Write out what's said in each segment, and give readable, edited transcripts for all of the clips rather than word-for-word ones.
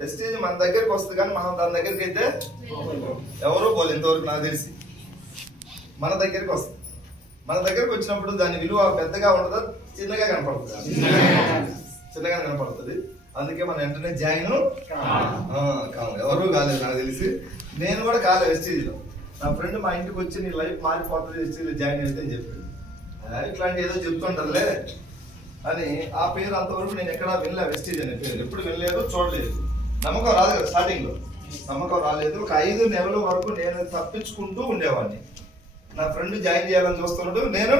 Vestige మన దగ్గరికి వస్తుంది కానీ మనం దాని దగ్గరికి అయితే ఎవరో పోలే ఇంతవరకు నాకు తెలిసి. మన దగ్గరికి వస్తుంది. మన దగ్గరకు వచ్చినప్పుడు దాని విలువ పెద్దగా ఉండదు, చిన్నగా కనపడుతుంది. చిన్నగా కనపడుతుంది. అందుకే మనం వెంటనే జాయిన్ కావు. ఎవరు కాలేదు నాకు తెలిసి. నేను కూడా కాలేదు వెస్టీజ్లో. నా ఫ్రెండ్ మా ఇంటికి వచ్చి నీ లైఫ్ మారిపోతుంది వెస్టీజ్లో జాయిన్ అయితే అని చెప్పాడు. ఇట్లాంటి ఏదో చెప్తుంటదిలే అని. ఆ పేరు అంతవరకు నేను ఎక్కడా వినలే. వెస్టీజ్ అనే పేరు ఎప్పుడు వినలేదు, చూడలేదు. నమ్మకం రాదు కదా స్టార్టింగ్ లో. నమ్మకం రాలేదు. ఒక 5 నెలల వరకు నేను తప్పించుకుంటూ ఉండేవాడిని. నా ఫ్రెండ్ జాయిన్ చేయాలని చూస్తున్నాడు, నేను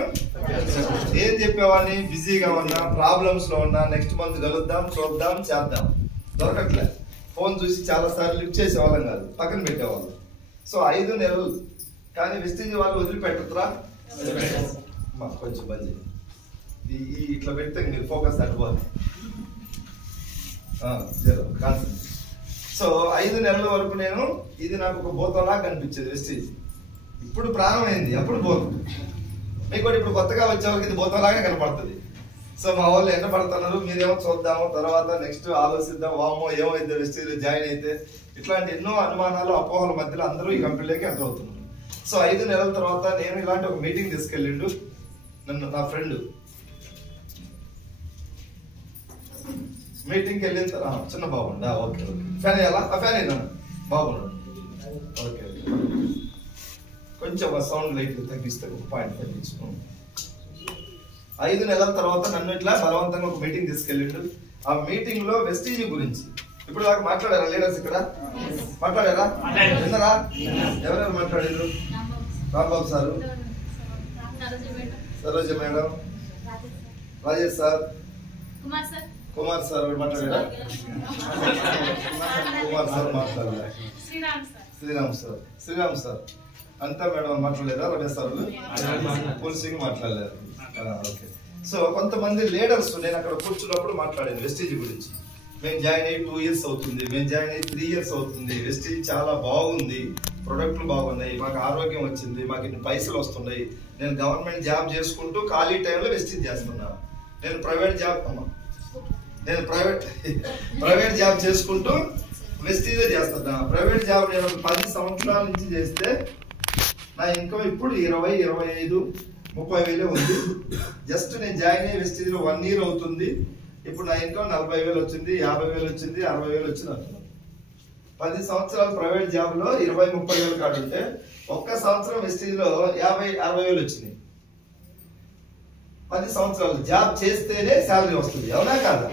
ఏం చెప్పేవాడిని, బిజీగా ఉన్నా, ప్రాబ్లమ్స్ లో ఉన్నా, నెక్స్ట్ మంత్ కలుద్దాం, చూద్దాం, చేద్దాం, దొరకట్లే. ఫోన్ చూసి చాలా సార్లు లిఫ్ట్ చేసేవాళ్ళం కాదు, పక్కన పెట్టేవాళ్ళు. సో 5 నెలలు. కానీ వెస్టీజ్ వాళ్ళు వదిలిపెట్టరా? కొంచెం బంద్ ఇట్లా పెడితే మీరు ఫోకస్ తగ్గిపోవాలి. సో 5 నెలల వరకు నేను ఇది నాకు ఒక భూతంలా కనిపించేది వెస్టీజ్. ఇప్పుడు ప్రారంభమైంది, అప్పుడు భూతం. మీకు కూడా ఇప్పుడు కొత్తగా వచ్చే వాళ్ళకి ఇది భూతంలాగా కనపడుతుంది. సో మా వాళ్ళు ఎండ పడుతున్నారు, మీరేమో చూద్దాము, తర్వాత నెక్స్ట్ ఆలోచిద్దాం, వామో ఏమైతే వెస్టీజ్ జాయిన్ అయితే. ఇట్లాంటి ఎన్నో అనుమానాలు, అపోహల మధ్యలో అందరూ ఈ కంపెనీలోకి ఎంటర్ అవుతున్నారు. సో 5 నెలల తర్వాత నేను ఇలాంటి ఒక మీటింగ్ తీసుకెళ్ళిండు నన్ను నా ఫ్రెండ్. మీటింగ్కి వెళ్ళిన తర్వాత చిన్న బాగుండా, ఓకే ఓకే, ఫ్యాన్ అయ్యాలా? ఫ్యాన్ అయినా బాగున్నాడు, ఓకే ఓకే. కొంచెం సౌండ్ లైట్ తగ్గిస్తే 1.5 తగ్గించుకో. 5 నెలల తర్వాత నన్ను ఇట్లా బలవంతంగా ఒక మీటింగ్ తీసుకెళ్ళిండు. ఆ మీటింగ్ లో వెస్టీజ్ గురించి ఇప్పుడు దాకా మాట్లాడారా లీడర్స్? ఇక్కడ మాట్లాడారా? విన్నారా? ఎవరెవరు మాట్లాడారు? Rambabu sir, Saroja madam, Rajesh sir, Kumar sir మాట్లాడారా? కుమార్ సార్ మాట్లాడారా? శ్రీరామ్ సార్ అంతా మేడం మాట్లాడలేదా? రమేష్ సార్, పుల్సింగ్ మాట్లాడలేరు. ఓకే. సో కొంతమంది లీడర్స్ నేను అక్కడ కూర్చున్నప్పుడు మాట్లాడాను వెస్టీజ్ గురించి. మేము జాయిన్ అయ్యి 2 years అవుతుంది, మేము జాయిన్ అయ్యి 3 years అవుతుంది, వెస్టీజ్ చాలా బాగుంది, ప్రొడక్ట్లు బాగున్నాయి, మాకు ఆరోగ్యం వచ్చింది, మాకు ఇన్ని పైసలు వస్తున్నాయి, నేను గవర్నమెంట్ జాబ్ చేసుకుంటూ ఖాళీ టైంలో వెస్టీజ్ చేస్తున్నా, నేను ప్రైవేట్ జాబ్ చేసుకుంటూ వెస్టీజ్ చేస్తున్నా. ప్రైవేట్ జాబ్ నేను 10 సంవత్సరాల నుంచి చేస్తే నా ఇన్కమ్ ఇప్పుడు 20-25-30 వేలే ఉంది. జస్ట్ నేను జాయిన్ అయ్యి వెస్టీజ్ లో 1 year అవుతుంది. ఇప్పుడు నా ఇన్కమ్ 40,000 వచ్చింది, 50,000 వచ్చింది, 60,000 వచ్చింది అంటున్నాను. 10 సంవత్సరాలు ప్రైవేట్ జాబ్ లో 20-30 వేలు కాడుంటే ఒక్క సంవత్సరం వెస్టీజ్ లో 50,000-60,000 వచ్చింది. 10 సంవత్సరాలు జాబ్ చేస్తేనే శాలరీ వస్తుంది, అవునా కాదా?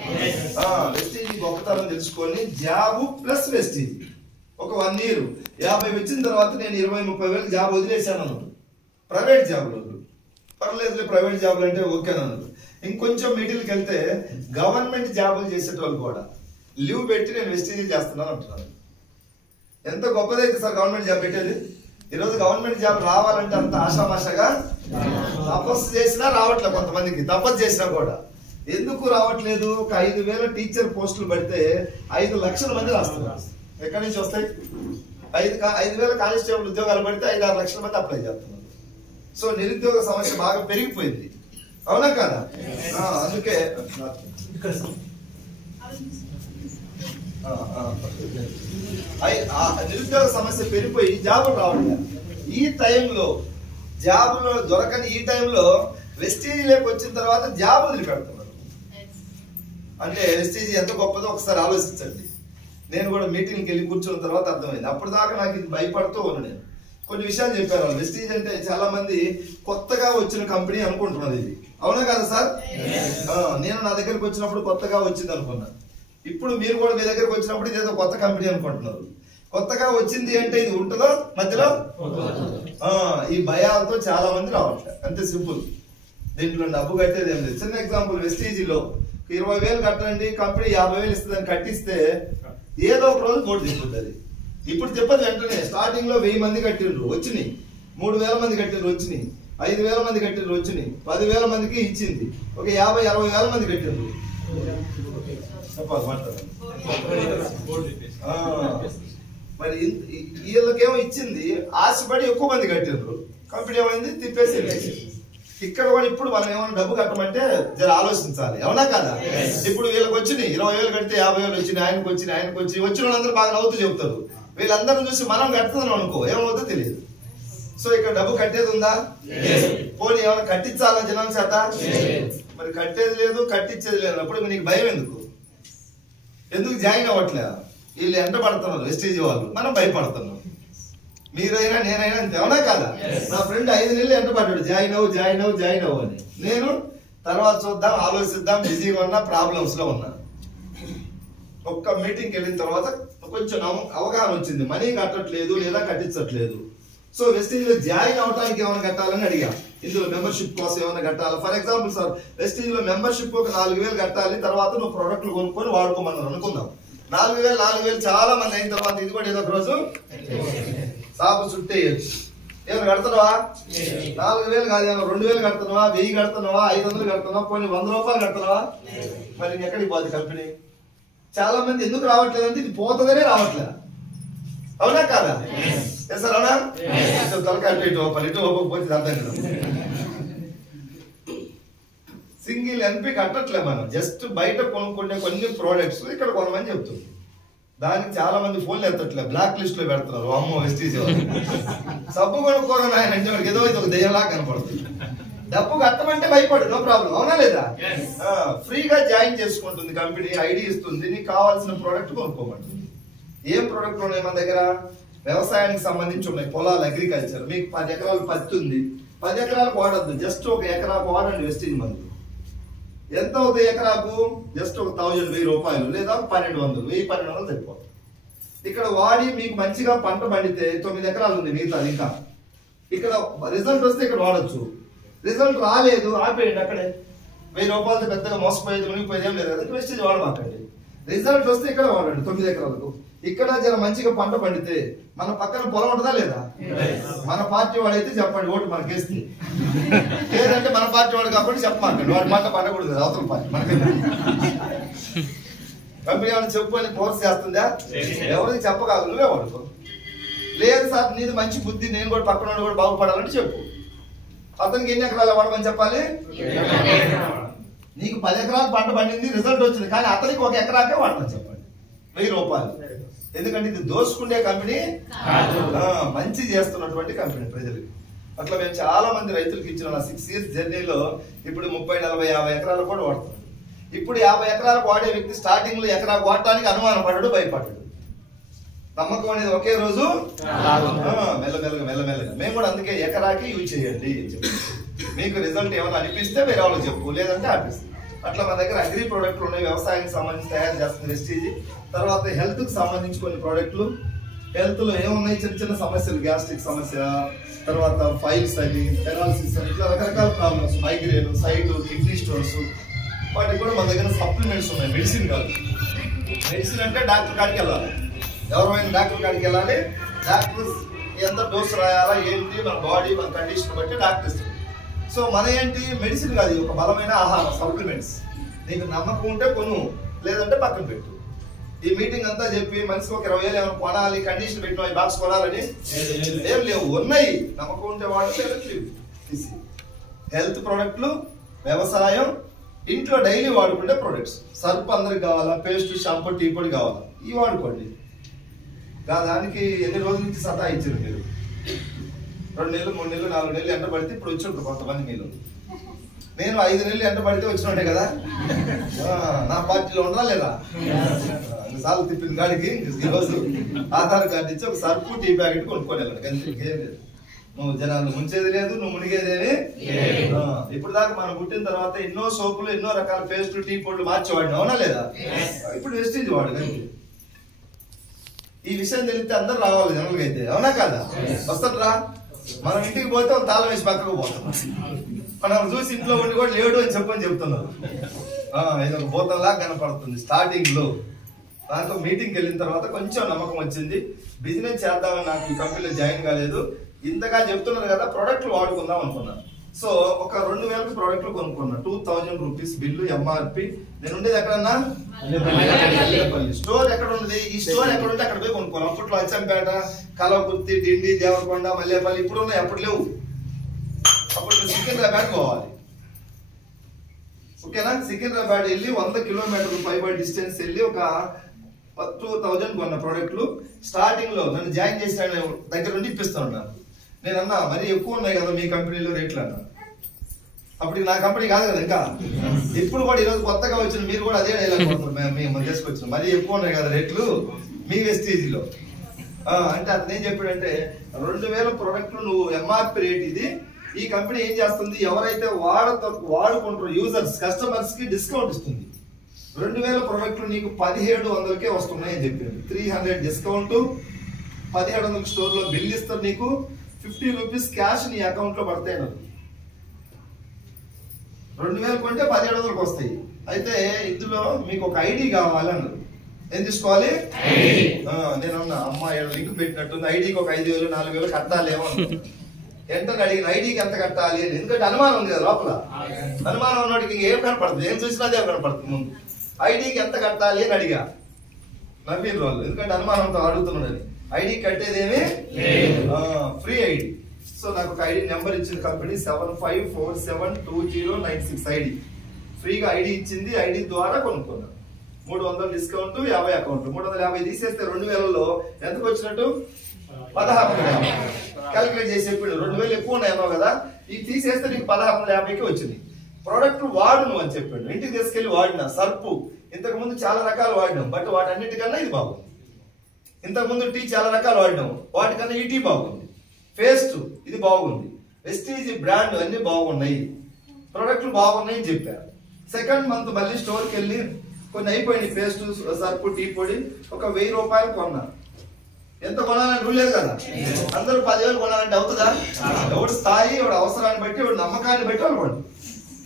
వెస్టీజ్ గొప్పతనం తెలుసుకొని జాబ్ ప్లస్ వెస్టీజ్ ఒక 1 year 50 వచ్చిన తర్వాత నేను 20-30 వేలు జాబ్ వదిలేశాను అన్నాడు. ప్రైవేట్ జాబ్లో పర్లేదులే, ప్రైవేట్ జాబ్లు అంటే ఓకే అన్నాడు. ఇంకొంచెం మీటింగ్కి వెళ్తే గవర్నమెంట్ జాబులు చేసేటోళ్ళు కూడా లీవ్ పెట్టి నేను వెస్టీజ్ చేస్తున్నాను అంటున్నాను. ఎంత గొప్పదైతే సార్ గవర్నమెంట్ జాబ్ పెట్టేది. ఈరోజు గవర్నమెంట్ జాబ్ రావాలంటే అంత ఆషామాషగా తపస్సు చేసినా రావట్లేదు. కొంతమందికి తపస్సు చేసినా కూడా ఎందుకు రావట్లేదు? ఒక 5,000 టీచర్ పోస్టులు పడితే 5 లక్షల మంది రాస్తున్నారు. ఎక్కడి నుంచి వస్తాయి? 5,000 కానిస్టేబుల్ ఉద్యోగాలు పడితే 5-6 లక్షల మంది అప్లై చేస్తున్నారు. సో నిరుద్యోగ సమస్య బాగా పెరిగిపోయింది, అవునా కదా? అందుకే నిరుద్యోగ సమస్య పెరిగిపోయి జాబులు రావట్లేదు. ఈ టైంలో జాబులు దొరకని ఈ టైంలో వెస్టీజ్ లేక వచ్చిన తర్వాత జాబ్ వదిలిపెడుతున్నారు. అంటే వెస్టీజ్ ఎంత గొప్పదో ఒకసారి ఆలోచించండి. నేను కూడా మీటింగ్కి వెళ్ళి కూర్చున్న తర్వాత అర్థమైంది. అప్పుడు దాకా నాకు ఇది భయపడుతూ ఉన్నాను. నేను కొన్ని విషయాలు చెప్పాను. వెస్టీజ్ అంటే చాలా మంది కొత్తగా వచ్చిన కంపెనీ అనుకుంటున్నది ఇది, అవునా కదా సార్? నేను నా దగ్గరకు వచ్చినప్పుడు కొత్తగా వచ్చింది అనుకున్నా. ఇప్పుడు మీరు కూడా మీ దగ్గరకు వచ్చినప్పుడు ఇదేదో కొత్త కంపెనీ అనుకుంటున్నారు. కొత్తగా వచ్చింది అంటే ఇది ఉంటుందో మధ్యలో? ఈ భయాలతో చాలా మంది రావట్లేదు, అంతే సింపుల్. దీంట్లో డబ్బు కట్టేది ఏం లేదు. చిన్న ఎగ్జాంపుల్, వెస్టీజ్లో 20,000 కట్టండి, కంపెనీ 50,000 ఇస్తుందని కట్టిస్తే ఏదో ఒక రోజు బోర్డు తిప్పుతుంది. ఇప్పుడు చెప్పదు వెంటనే. స్టార్టింగ్ లో 1000 మంది కట్టిండ్రు వచ్చినాయి, 3,000 మంది కట్టిండ్రు వచ్చినాయి, 5,000 మంది కట్టిండ్రు వచ్చినాయి, 10,000 మందికి ఇచ్చింది, ఒక 50-60,000 మంది కట్టిండ్రు. మరి వీళ్ళకేమో ఇచ్చింది, ఆశపడి ఎక్కువ మంది కట్టిండ్రు, కంపెనీ ఏమైంది తిప్పేసి. ఇక్కడ కూడా ఇప్పుడు మనం ఏమైనా డబ్బు కట్టమంటే జర ఆలోచించాలి, అవునా కదా? ఇప్పుడు వీళ్ళకి వచ్చినాయి 20,000 కడితే 50,000 వచ్చినాయి, ఆయనకు వచ్చి వచ్చిన వాళ్ళందరూ బాగా నవ్వుతూ చెప్తారు. వీళ్ళందరూ చూసి మనం కడుతున్నాం అనుకో ఏమవుతుందో తెలియదు. సో ఇక్కడ డబ్బు కట్టేది ఉందా? పోనీ ఏమైనా కట్టించాలా జనం చేత? మరి కట్టేది లేదు, కట్టించేది లేదు. అప్పుడు నీకు భయం ఎందుకు జాయిన్ అవ్వట్లే? వీళ్ళు ఎంట పడుతున్నారు వెస్టేజ్ వాళ్ళు, మనం భయపడుతున్నాం. మీరైనా నేనైనా అంతే, అవునా కదా? నా ఫ్రెండ్ 5 నెలలు ఎంట పడ్డాడు జాయిన్ అవ్వు అని. నేను తర్వాత చూద్దాం, ఆలోచిద్దాం, బిజీగా ఉన్నా, ప్రాబ్లమ్స్ లో ఉన్నా. ఒక్క మీటింగ్కి వెళ్ళిన తర్వాత కొంచెం అవగాహన వచ్చింది, మనీ కట్టట్లేదు లేదా కట్టించట్లేదు. సో వెస్టేజ్ లో జాయిన్ అవడానికి ఏమైనా కట్టాలని అడిగా. ఇందులో మెంబర్షిప్ కోసం ఏమైనా కట్టాలి. ఫర్ ఎగ్జాంపుల్ సార్, వెస్టేజ్ లో మెంబర్షిప్ ఒక 4,000 కట్టాలి, తర్వాత నువ్వు ప్రొడక్ట్లు కొనుక్కొని వాడుకోమన్నారు అనుకుందాం. 4,000 చాలా మంది అయిన తర్వాత ఇది కూడా ఏదో ఒక రోజు సాపు చుట్టేయచ్చు. ఏమైనా కడుతున్నావా? 4,000 కాదు, 2,000 కడుతున్నావా, 1000 కడుతున్నావా, 500 కడుతున్నావా, పోనీ 100 రూపాయలు కడుతున్నావా? మరి ఎక్కడికి పోదు కంపెనీ? చాలా మంది ఎందుకు రావట్లేదంటే ఇది పోతుందనే రావట్లేదు, అవునా కాదా? సార్ అవునా? తలకాయ ఇటు పోతే అర్థం కదా. సింగిల్ ఎన్పి కట్టట్లే మనం, జస్ట్ బయట కొనుక్కుంటే కొన్ని ప్రోడక్ట్స్ ఇక్కడ కొనమని చెప్తుంది. దానికి చాలా మంది ఫోన్లు ఎత్తట్లే, బ్లాక్ లిస్ట్ లో పెడుతున్నారు. అమ్మో వెస్టీజ్ సబ్బు కొనుక్కోరు ఆయన అంటే ఏదో ఇది ఒక దెయ్యంలా కనపడుతుంది. డబ్బు కట్టమంటే భయపడు, నో ప్రాబ్లం, అవునా లేదా? ఫ్రీగా జాయిన్ చేసుకుంటుంది కంపెనీ, ఐడి ఇస్తుంది, నీకు కావాల్సిన ప్రోడక్ట్ కొనుక్కోమంటుంది. ఏం ప్రోడక్ట్ ఉన్నాయి మన దగ్గర? వ్యవసాయానికి సంబంధించి ఉన్నాయి, పొలాలు, అగ్రికల్చర్. మీకు 10 ఎకరాలు పత్తి ఉంది, 10 ఎకరాలకు వాడద్దు, జస్ట్ ఒక ఎకరాకు వాడండి వెస్టీజ్ మందు. ఎంత అవుతాయి ఎకరాకు? జస్ట్ ఒక 1,000 రూపాయలు లేదా 1,200 1,200 సరిపోతుంది. ఇక్కడ వాడి మీకు మంచిగా పంట పండితే 9 ఎకరాలు ఉంది మిగతా. ఇంకా ఇక్కడ రిజల్ట్ వస్తే ఇక్కడ వాడచ్చు, రిజల్ట్ రాలేదు ఆపేయండి అక్కడే. 1,000 రూపాయలతో పెద్దగా మోసపోయేది మునిగిపోయేది ఏం లేదు కదా, వెస్టీజ్ వాడమాకండి. రిజల్ట్ వస్తే ఇక్కడ వాడండి 9 ఎకరాలకు. ఇక్కడ జర మంచిగా పంట పండితే మన పక్కన పొలం ఉంటుందా లేదా? మన పార్టీ వాడైతే చెప్పండి, ఓటు మనకేస్తే. లేదంటే మన పార్టీ వాడు కాబట్టి చెప్పమంటాడు, వాడి పంట పండకూడదు కదా, అవతల పార్టీ మనకి. కంపెనీ ఏమైనా చెప్పు అని ఫోర్స్ చేస్తుందా? ఎవరికి చెప్పగలరు, నువ్వే వాడుకో. లేదు సార్ నీది మంచి బుద్ధి, నేను కూడా పక్కన కూడా బాగుపడాలంటే చెప్పు. అతనికి ఎన్ని ఎకరాలు వాడమని చెప్పాలి? నీకు 10 ఎకరాలు పంట పండింది, రిజల్ట్ వచ్చింది, కానీ అతనికి 1 ఎకరాకే వాడమని చెప్పండి. 1000 రూపాయలు. ఎందుకంటే ఇది దోసుకుండే కంపెనీ, మంచి చేస్తున్నటువంటి కంపెనీ ప్రజలకి. అట్లా మేము చాలా మంది రైతులకు ఇచ్చిన నా 6 years జర్నీలో ఇప్పుడు 30, 40, 50 ఎకరాలు కూడా వాడుతున్నాం. ఇప్పుడు 50 ఎకరాలకు వాడే వ్యక్తి స్టార్టింగ్ లో ఎకరాకు వాడటానికి అనుమానం పడ్డాడు, భయపడ్డాడు. నమ్మకం అనేది ఒకే రోజు, మెల్లమెల్లగా. మేము కూడా అందుకే ఎకరాకి యూజ్ చేయండి. మీకు రిజల్ట్ ఏమైనా అనిపిస్తే వేరే వాళ్ళకి చెప్పు, లేదంటే ఆపిస్తుంది. అట్లా మన దగ్గర అగ్రి ప్రోడక్ట్లు ఉన్నాయి, వ్యవసాయానికి సంబంధించి తయారు చేస్తుంది వెస్టీజ్. తర్వాత హెల్త్ కి సంబంధించి కొన్ని ప్రోడక్ట్లు. హెల్త్ లో ఏమున్నాయి? చిన్న చిన్న సమస్యలు, గ్యాస్ట్రిక్ సమస్య, తర్వాత ఫైల్స్ అని, పెరాలసిస్ అని, ఇట్లా రకరకాల problems, migraine, sight, kidney stones, వాటికి కూడా మన దగ్గర సప్లిమెంట్స్ ఉన్నాయి. మెడిసిన్ కాదు, మెడిసిన్ అంటే డాక్టర్ కాడికి వెళ్ళాలి, ఎవరైనా డాక్టర్ కాడికి వెళ్ళాలి. డాక్టర్ ఎంత డోస్ రాయాలా ఏంటి, మన బాడీ మన కండిషన్ బట్టి డాక్టర్ ఇస్తుంది. సో మన ఏంటి? మెడిసిన్ కాదు, ఒక బలమైన ఆహారం, సప్లిమెంట్స్. నీకు నమ్మకం ఉంటే కొను, లేదంటే పక్కన పెట్టు. ఈ మీటింగ్ అంతా చెప్పి మనిషికి ఒక 20,000 ఏమైనా కొనాలి, కండిషన్ పెట్టిన బాక్స్ కొనాలని ఏం లేవు, ఉన్నాయి. నమ్మకం ఉంటే వాడు, లేదంటే హెల్త్ ప్రోడక్ట్లు, వ్యవసాయం, ఇంట్లో డైలీ వాడుకుంటే ప్రొడక్ట్స్. సర్ప్ అందరికి కావాలా, పేస్ట్, షాంపూ, టీ పొడి కావాలా, ఇవి వాడుకోండి. దానికి ఎన్ని రోజుల నుంచి సతా ఇచ్చారు మీరు? 2 నెలలు, 3 నెలలు, 4 నెలలు ఎంట పడితే ఇప్పుడు వచ్చి ఉంటారు కొంతమంది. మీరు నేను 5 నెలలు ఎంట పడితే వచ్చినట్టే కదా. నా పార్టీలో ఉండరా లేదా? సార్లు తిప్పిన కాడికి ఈరోజు ఆధార్ కార్డు ఇచ్చి ఒక సర్పు, టీ ప్యాకెట్ కొనుక్కొని వెళ్ళాడు. ఇంకేం లేదు, నువ్వు జనాలు ముంచేది లేదు, నువ్వు మునిగేదేమి. ఇప్పుడు దాకా మనం పుట్టిన తర్వాత ఎన్నో సోపులు, ఎన్నో రకాల పేస్టు, టీ పొడులు మార్చేవాడిని, అవునా లేదా? ఇప్పుడు వెస్టీజ్ వాడు. ఈ విషయం తెలిస్తే అందరు రావాలి జనరల్గా అయితే, అవునా కాదా? వస్తారా? మనం ఇంటికి పోతే ఒక తాళం వేసి పక్కకు పోతాం. మనం చూసి ఇంట్లో ఉండి కూడా లేడు అని చెప్తున్నారు. ఇది ఒక భూతంలా కనపడుతుంది స్టార్టింగ్ లో. దాంట్లో మీటింగ్కి వెళ్ళిన తర్వాత కొంచెం నమ్మకం వచ్చింది, బిజినెస్ చేద్దామని. నాకు ఈ కంపెనీలో జాయిన్ కాలేదు, ఇంతగా చెప్తున్నారు కదా, ప్రొడక్ట్లు వాడుకుందాం అనుకున్నాను. సో ఒక 2,000 ప్రోడక్ట్లు కొనుక్కున్నా, 2,000 రూపీస్ బిల్లు, ఎంఆర్పి. నేను ఉండేది ఎక్కడన్నా అల్లేపల్లి. స్టోర్ ఎక్కడ ఉంది? ఈ స్టోర్ ఎక్కడ ఉంటే అక్కడ పోయి కొనుక్కోను. అప్పట్లో అచ్చంపేట, కలవకుర్తి, డిండి, దేవరకొండ, మల్లేపల్లి ఇప్పుడు ఉన్నాయి, అప్పుడు లేవు. అప్పుడు సికింద్రాబాద్ పోవాలి. ఓకేనా? సికింద్రాబాద్ వెళ్ళి 100 కిలోమీటర్లు పైబడి డిస్టెన్స్ వెళ్ళి ఒక 2000 కొన్న ప్రోడక్ట్లు స్టార్టింగ్ లో నన్ను జాయిన్ చేసిన దగ్గర నుండి ఇప్పిస్తాను నాకు. నేను అన్నా మరి ఎక్కువ ఉన్నాయి కదా మీ కంపెనీలో రేట్లు అన్నా. అప్పటికి నా కంపెనీ కాదు కదా ఇంకా. ఇప్పుడు కూడా ఈరోజు కొత్తగా వచ్చిన మీరు కూడా అదే డైలాగ్ మేము తీసుకొచ్చిన మరి ఎక్కువ ఉన్నాయి కదా రేట్లు మీ వెస్టీజీలో అంటే అతను ఏం చెప్పాడంటే 2000 ప్రోడక్ట్లు నువ్వు ఎంఆర్పి రేట్ ఇది. ఈ కంపెనీ ఏం చేస్తుంది, ఎవరైతే వాడుకుంటారో యూజర్స్ కస్టమర్స్ కి డిస్కౌంట్ ఇస్తుంది. 2000 ప్రోడక్ట్లు నీకు 1700కే వస్తున్నాయి అని చెప్పింది. 300 డిస్కౌంట్, 1700 స్టోర్ లో బిల్ ఇస్తారు నీకు, 50 రూపీస్ క్యాష్ నీ అకౌంట్ లో పడతాయి. 2000 కొంటే 1700కి వస్తాయి. అయితే ఇందులో మీకు ఒక ఐడి కావాలి అన్నారు. ఏం తీసుకోవాలి? నేను అన్నా అమ్మా లింక్ పెట్టినట్టుంది, ఐడికి ఒక 5000 4000 కట్టాలేమో. ఎంటర్ అడిగిన ఐడికి ఎంత కట్టాలి అని. ఎందుకంటే అనుమానం ఉంది కదా లోపల. అనుమానం ఉన్నవాడికి ఏం కనపడుతుంది, ఏం చూసినా అదే కనపడుతుంది. ముందు ఐడికి ఎంత కట్టాలి అని అడిగా. నవ్విన వాళ్ళు, ఎందుకంటే అనుమానంతో అడుగుతున్నాడని. ఐడి కట్టేదేమి ఫ్రీ ఐడి. సో నాకు ఒక ఐడి నెంబర్ ఇచ్చింది కంపెనీ 75472096 ఐడి ఫ్రీగా ఐడి ఇచ్చింది. ఐడి ద్వారా కొనుక్కున్నాను. 300 డిస్కౌంట్, 50 అకౌంట్. 350 తీసేస్తే 2000లో ఎంతకు వచ్చినట్టు 1650 క్యాలిక్యులేట్ చేసి చెప్పాడు. 2000 ఎక్కువ ఉన్నాయేమో కదా, ఇది తీసేస్తే నీకు 1650కి వచ్చింది. ప్రోడక్ట్ వాడును అని చెప్పాడు. ఇంటికి తీసుకెళ్లి వాడినా. సర్పు ఇంతకు ముందు చాలా రకాలు వాడినాం, బట్ వాటన్నిటికన్నా ఇది బాగుంది. ఇంతకు ముందు టీ చాలా రకాలు వాడినాం, వాటికన్నా ఈ టీ బాగుంది. పేస్ట్ ఇది బాగుంది. వెస్టీజ్ బ్రాండ్ అన్ని బాగున్నాయి, ప్రోడక్ట్లు బాగున్నాయి అని చెప్పారు. సెకండ్ మంత్ మళ్ళీ స్టోర్కి వెళ్ళి కొన్ని అయిపోయింది పేస్ట్, సర్పు, టీ పొడి ఒక 1000 రూపాయలు కొన్నా. ఎంత కొనాలని రూల్ లేదు కదా. అందరూ 10,000 కొనాలంటే అవుతుందా? ఎవడు స్థాయి, ఎవడు అవసరాన్ని బట్టి, ఎవడు నమ్మకాన్ని బట్టి వాళ్ళు.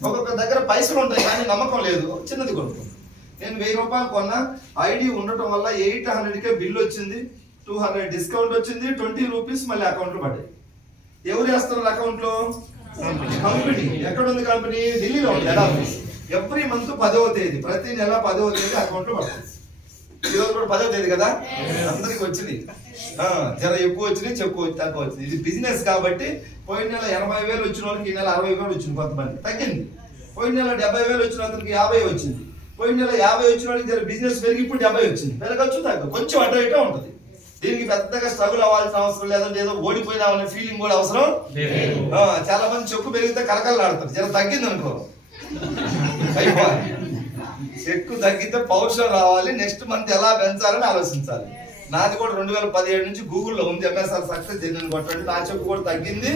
ఒక్కొక్క దగ్గర పైసలు ఉంటాయి కానీ నమ్మకం లేదు, చిన్నది కొనుక్కుంది. నేను 1000 రూపాయలు కొన్నా. ఐడి ఉండటం వల్ల 800కే బిల్ వచ్చింది, 200 డిస్కౌంట్ వచ్చింది, 20 రూపీస్ మళ్ళీ అకౌంట్ లో పడ్డాయి. ఎవరు వేస్తున్నారు అకౌంట్ లో? కంపెనీ. ఎక్కడ ఉంది కంపెనీ? ఢిల్లీలో ఉంది హెడ్ ఆఫీస్. ఎవ్రీ మంత్ 10వ తేదీ, ప్రతి నెల 10వ తేదీ అకౌంట్ లో పడుతుంది. ఈరోజు కూడా 10వ తేదీ కదా, అందరికి వచ్చింది. జర ఎక్కువ వచ్చినాయి, తక్కువ వచ్చింది. ఇది బిజినెస్ కాబట్టి పోయిన నెల 80,000 వచ్చిన వాళ్ళకి ఈ నెల 60,000 వచ్చింది. కొంతమంది తగ్గింది. పోయిన నెల 70,000 వచ్చిన వాళ్ళకి 50 వచ్చింది. పోయిన నెల 50 వచ్చిన వాళ్ళకి జర బిజినెస్ పెరిగి ఇప్పుడు 70 వచ్చింది. పెరగచ్చు తగ్గ కొంచెం అటు ఇటే ఉంటుంది. దీనికి పెద్దగా స్ట్రగుల్ అవ్వాల్సిన అవసరం లేదంటే ఏదో ఓడిపోయినామనే ఫీలింగ్ కూడా అవసరం. చాలా మంది చెక్కు పెరిగితే కలకలు ఆడతారు. జర తగ్గింది అనుకో అయిపోవాలి. చెక్కు తగ్గితే పౌరుషం రావాలి. నెక్స్ట్ మంత్ ఎలా పెంచాలని ఆలోచించాలి. నాది కూడా 2017 నుంచి గూగుల్లో ఉంది. ఎంఎస్ఆర్ సక్సెస్ జర్నీ కొట్టండి. నా చెక్కు కూడా తగ్గింది,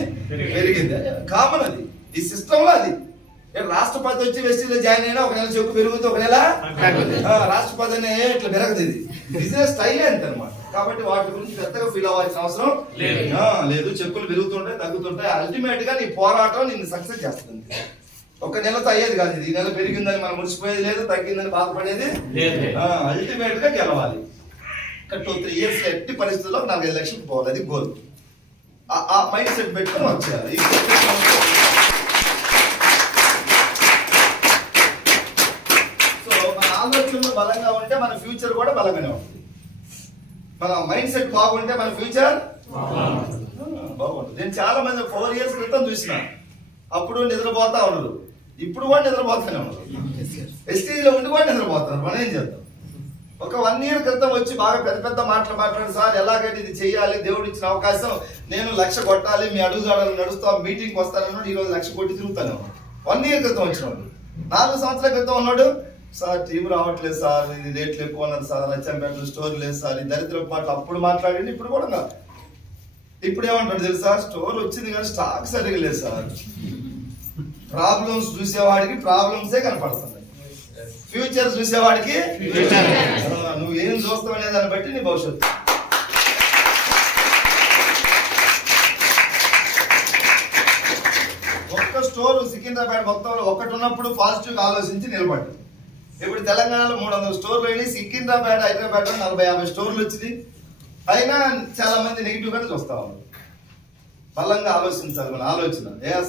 పెరిగింది. కామన్ అది ఈ సిస్టమ్ లో. అది రాష్ట్రపతి వచ్చి వెస్టీలో జాయిన్ అయినా ఒక నెల చెక్కు పెరుగుతుంది, ఒక నెల రాష్ట్రపతి అనే ఇట్లా పెరగదు. ఇది బిజినెస్ స్టైలే అంత అనమాట. కాబట్టి వాటి గురించి పెద్దగా ఫీల్ అవ్వాల్సిన అవసరం లేదు. చెక్కులు పెరుగుతుంటాయి, తగ్గుతుంటాయి. అల్టిమేట్ గా నీ పోరాటం నిన్ను సక్సెస్ చేస్తుంది. ఒక నెలతో అయ్యేది కాదు. ఇది ఈ నెల పెరిగిందని మనం మురిసిపోయేది లేదు, తగ్గిందని బాధపడేది. అల్టిమేట్ గా గెలవాలి. 2-3 ఇయర్స్ ఎట్టి పరిస్థితుల్లో 4-5 లక్షలకు పోవాలి. అది గోల్. ఆ మైండ్ సెట్ పెట్టుకుని వచ్చేయాలి. సో మన ఆలోచనలు బలంగా ఉంటే మన ఫ్యూచర్ కూడా బలంగానే ఉంటుంది. మన మైండ్ సెట్ బాగుంటే మన ఫ్యూచర్ బాగుంటుంది. నేను చాలా మంది 4 ఇయర్స్ క్రితం చూసిన. అప్పుడు నిద్రపోతా ఉండరు, ఇప్పుడు కూడా నిద్రపోతానే ఉండరు. వెస్టీజ్లో ఉండి కూడా నిద్రపోతారు. మనం ఏం చేద్దాం? ఒక 1 ఇయర్ క్రితం వచ్చి బాగా పెద్ద పెద్ద మాటలు మాట్లాడి, సార్ ఎలాగైతే ఇది చెయ్యాలి, దేవుడు ఇచ్చిన అవకాశం, నేను 1,00,000 కొట్టాలి, మీ అడుగుజాడలు నడుస్తాం, మీటింగ్ వస్తానన్నాడు. ఈరోజు 1,00,000 కొట్టి తిరుగుతాను. 1 ఇయర్ క్రితం వచ్చినాడు. 4 సంవత్సరాల క్రితం ఉన్నాడు, సార్ టీం రావట్లేదు సార్, ఇది రేట్లు ఎక్కువ ఉన్నారు సార్, లచ్చంపేటలో స్టోర్ లేదు సార్, ఈ దరిద్రపు మాటలు అప్పుడు మాట్లాడింది. ఇప్పుడు కూడా ఇప్పుడు ఏమంటాడు తెలుసా? స్టోర్ వచ్చింది కానీ స్టాక్ సరిగా లేదు సార్. ప్రాబ్లమ్స్ చూసేవాడికి ప్రాబ్లమ్సే కనపడుతుంది, ఫ్యూచర్ చూసేవాడికి నువ్వు ఏం చూస్తావు అనే దాన్ని బట్టి నీ భవిష్యత్తు. ఒక్క స్టోర్ సికింద్రాబాద్ మొత్తంలో ఒకటి ఉన్నప్పుడు పాజిటివ్ ఆలోచించి నిలబడి. ఇప్పుడు తెలంగాణలో 300 స్టోర్లు అయినాయి. సికింద్రాబాద్, హైదరాబాద్ 40-50 స్టోర్లు వచ్చింది. అయినా చాలా మంది నెగిటివ్ గానే చూస్తా ఉన్నారు. బలంగా ఆలోచించాలి. మన ఆలోచన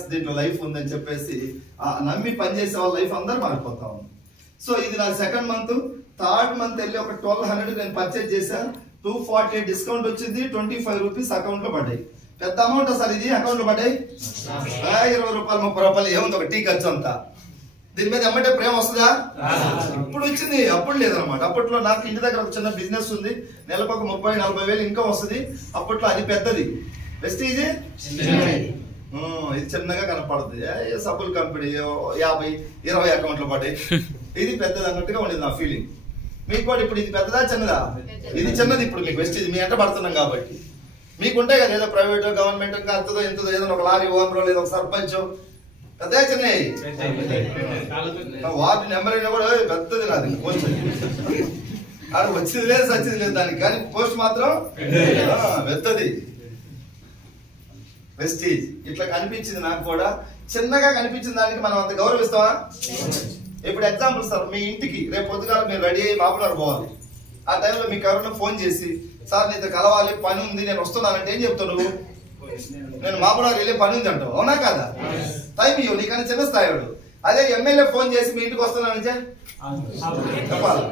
దీంట్లో లైఫ్ ఉందని చెప్పేసి నమ్మి పనిచేసే వాళ్ళ లైఫ్ అందరూ మారిపోతా ఉంది. సో ఇది నా సెకండ్ మంత్. థర్డ్ మంత్ వెళ్ళి ఒక 1200 నేను పర్చేజ్ చేశాను. 248 డిస్కౌంట్ వచ్చింది, 25 రూపీస్ అకౌంట్ లో పడ్డాయి. పెద్ద అమౌంట్ సార్ ఇది అకౌంట్ లో పడ్డాయి 20 రూపాయలు 30 రూపాయలు ఏముంది ఒక టీ ఖర్చు అంతా. దీని మీద ఎమ్మటే ప్రేమ వస్తుందా? ఇప్పుడు వచ్చింది, అప్పుడు లేదనమాట. అప్పట్లో నాకు ఇంటి దగ్గర ఒక చిన్న బిజినెస్ ఉంది, నెలకు ఒక 30-40 వేలు ఇన్కమ్ వస్తుంది. అప్పట్లో అది పెద్దది, వెస్టీజ్ ఇది చిన్నగా కనపడుతుంది. సబ్బుల కంపెనీ 50-20 అకౌంట్లు పడ్డాయి, ఇది పెద్దది అన్నట్టుగా ఉండేది నా ఫీలింగ్. మీకు కూడా ఇప్పుడు ఇది పెద్దదా చిన్నదా? ఇది చిన్నది. ఇప్పుడు మీకు వెస్టీజ్ మీ ఎంట పడుతున్నాం కాబట్టి మీకు ఉంటాయి కదా, ఏదో ప్రైవేట్ గవర్నమెంట్ అంతదో ఇంతదో, ఏదో ఒక లారీ ఓనరో లేదా ఒక సర్పంచ్, పెద్ద చిన్నవి. వార్డు నెంబర్ అయినా కూడా పెద్దది నాది పోస్ట్, ఆడ వచ్చింది లేదు సచ్చింది లేదు దానికి, కానీ పోస్ట్ మాత్రం పెద్దది. వెస్టీజ్ ఇట్లా కనిపించింది నాకు కూడా. చిన్నగా కనిపించిన దానికి మనం అంత గౌరవిస్తావా? ఇప్పుడు ఎగ్జాంపుల్ సార్, మీ ఇంటికి రేపు పొద్దుగాల మీరు రెడీ అయ్యి మాపునారు పోవాలి. ఆ టైంలో మీకు ఎవరైనా ఫోన్ చేసి సార్ నీతో కలవాలి, పని ఉంది, నేను వస్తున్నానంటే ఏం చెప్తావు నువ్వు? నేను మాపునారు వెళ్ళే పని ఉంది అంటావు, అవునా కాదా? టైం ఇవ్వు, నీకన్నా చిన్న స్థాయివాడు. అదే ఎమ్మెల్యే ఫోన్ చేసి మీ ఇంటికి వస్తున్నాను చెప్పాలి,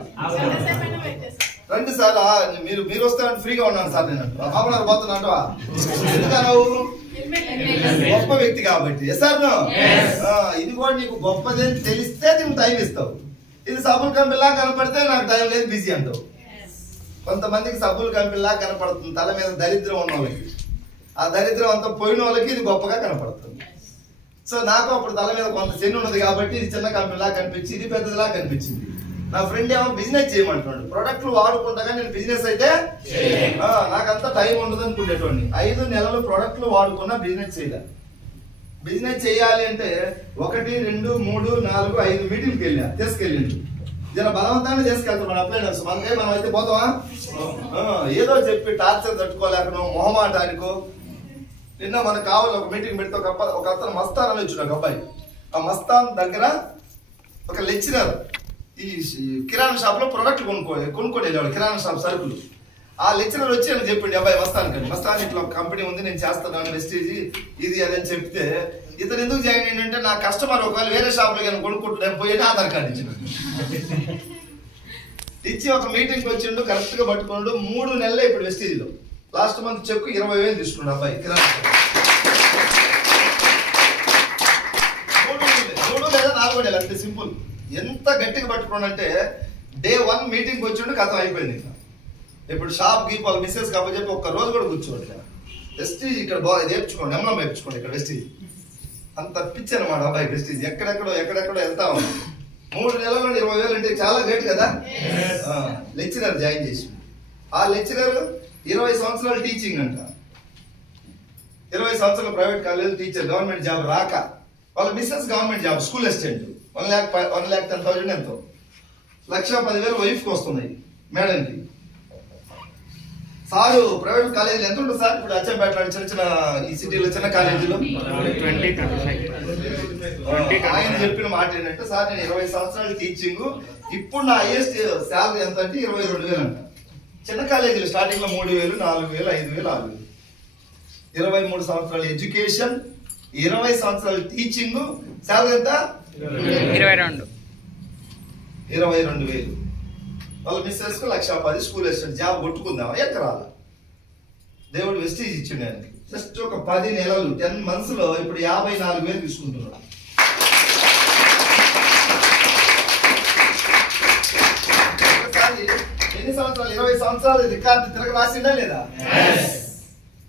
రండి సార్ మీరు వస్తానంటే ఫ్రీగా ఉన్నాను సార్, నేను మాపునారు పోతున్నా అంటవా? ఎందుకన్నావు? గొప్ప వ్యక్తి కాబట్టి. సార్ ఇది కూడా నీకు గొప్పది అని తెలిస్తే నువ్వు టైం ఇస్తావు. ఇది సబ్బుల కంపెనీలా కనపడితే నాకు టైం లేదు, బిజీ అంటావు. కొంతమందికి సబ్బుల కంపెనీలా కనపడుతుంది తల మీద దరిద్రం ఉన్న వాళ్ళకి, ఆ దరిద్రం అంతా పోయిన వాళ్ళకి ఇది గొప్పగా కనపడుతుంది. సో నాకు అప్పుడు తల మీద కొంత చెన్ను ఉన్నది కాబట్టి ఇది చిన్న కంపెనీలా కనిపించింది, ఇది పెద్దదిలా కనిపించింది. నా ఫ్రెండ్ ఏమో బిజినెస్ చేయమంటున్నాడు, ప్రొడక్ట్లు వాడుకుంటాగా నేను బిజినెస్ అయితే నాకంతా టైం ఉండదు అనుకునేటోడిని. 5 నెలలు ప్రొడక్ట్లు వాడుకున్నా బిజినెస్ చేయలే. బిజినెస్ చేయాలి అంటే 1, 2, 3, 4, 5 మీటింగ్కి వెళ్ళా, తీసుకెళ్ళిండు. జర బలవంతాన్ని తీసుకెళ్తాం మన అప్లైనర్స్, మనకే మనం అయితే పోతామా? ఏదో చెప్పి టార్చర్ తట్టుకోలేకనో మొహమాటానికో. నిన్న మనకు కావాలి ఒక మీటింగ్ పెడితే ఒక అతను మస్తాన్ అని వచ్చిన ఒక అబ్బాయి. ఆ మస్తాన్ దగ్గర ఒక లెక్చరర్ ఈ కిరాణా షాప్ లో ప్రొడక్ట్లు కొనుక్కొని వెళ్ళేవాడు, కిరాణా షాప్ సరుకులు. ఆ లెక్చరర్ వచ్చి అని చెప్పిండి, అబ్బాయి మస్తాన్ ఇట్లా కంపెనీ ఉంది, నేను చేస్తాను వెస్టీజ్ ఇది అది అని చెప్తే, ఇతను ఎందుకు జాయిన్ అయ్యిందంటే నా కస్టమర్ ఒకవేళ వేరే షాప్ లో కానీ కొనుక్కుంటున్నా పోయి ఆధార్ కార్డు ఇచ్చిన ఇచ్చి ఒక మీటింగ్ వచ్చిండు, కరెక్ట్ గా పట్టుకోండు. 3 నెలలే ఇప్పుడు వెస్టీజ్ లో. లాస్ట్ మంత్ చెక్ 20,000 తీసుకున్నాడు అబ్బాయి కిరాణా. 3 లేదా 4 నెలలు అంతే సింపుల్. ఎంత గట్టిగా పట్టుకోండి డే 1 మీటింగ్ వచ్చిండు, కథ అయిపోయింది. ఇప్పుడు షాప్ గీప్ వాళ్ళ మిస్సెస్ కాబట్టి చెప్పి ఒక్క రోజు కూడా కూర్చోండి. వెస్టీజ్ ఇక్కడ నేర్చుకోండి, ఎంఎం నేర్చుకోండి. ఇక్కడ వెస్టీజ్ అంత పిచ్చి అనమాట అబ్బాయి. వెస్టీజ్ ఎక్కడెక్కడో వెళ్తా ఉన్నాం. 3 నెలల్లో 20,000 అంటే చాలా గ్రేట్ కదా. లెక్చరర్ జాయిన్ చేసి, ఆ లెక్చరర్ 20 సంవత్సరాలు టీచింగ్ అంట, 20 సంవత్సరాలు private college teacher, government job రాక, వాళ్ళ missus government job school assistant, 1,10,000 ఎంతో, 1,10,000 వైఫ్కి వస్తున్నాయి మేడంకి. సారు ప్రైవేట్ కాలేజీలు ఎంత ఉంటుంది సార్? ఇప్పుడు అచ్చంపేట చిన్న ఈ సిటీలో చిన్న కాలేజీలో ఆయన చెప్పిన మాట ఏంటంటే, సార్ నేను 20 సంవత్సరాలు టీచింగ్, ఇప్పుడు నా హైయెస్ట్ శాలరీ ఎంత అంటే 22,000 అంట. చిన్న కాలేజీలు స్టార్టింగ్ లో 3,000, 4,000, 5,000, 6,000. 23 సంవత్సరాలు ఎడ్యుకేషన్, 20 సంవత్సరాలు టీచింగ్, శాలరీ ఎంత? 22,000. వాళ్ళ మిస్సెస్ కు 1,10,000 స్కూల్ అసిస్టెంట్ జాబ్ కొట్టుకుందామా? ఎక్కరాల దేవుడు వెస్టీజ్ ఇచ్చిండు ఆయనకి. జస్ట్ ఒక 10 నెలలు 10 months లో ఇప్పుడు 54,000 తీసుకుంటున్నాడు. ఎన్ని సంవత్సరాలు? 20 సంవత్సరాలు రికార్డు తిరగ రాసిందా లేదా?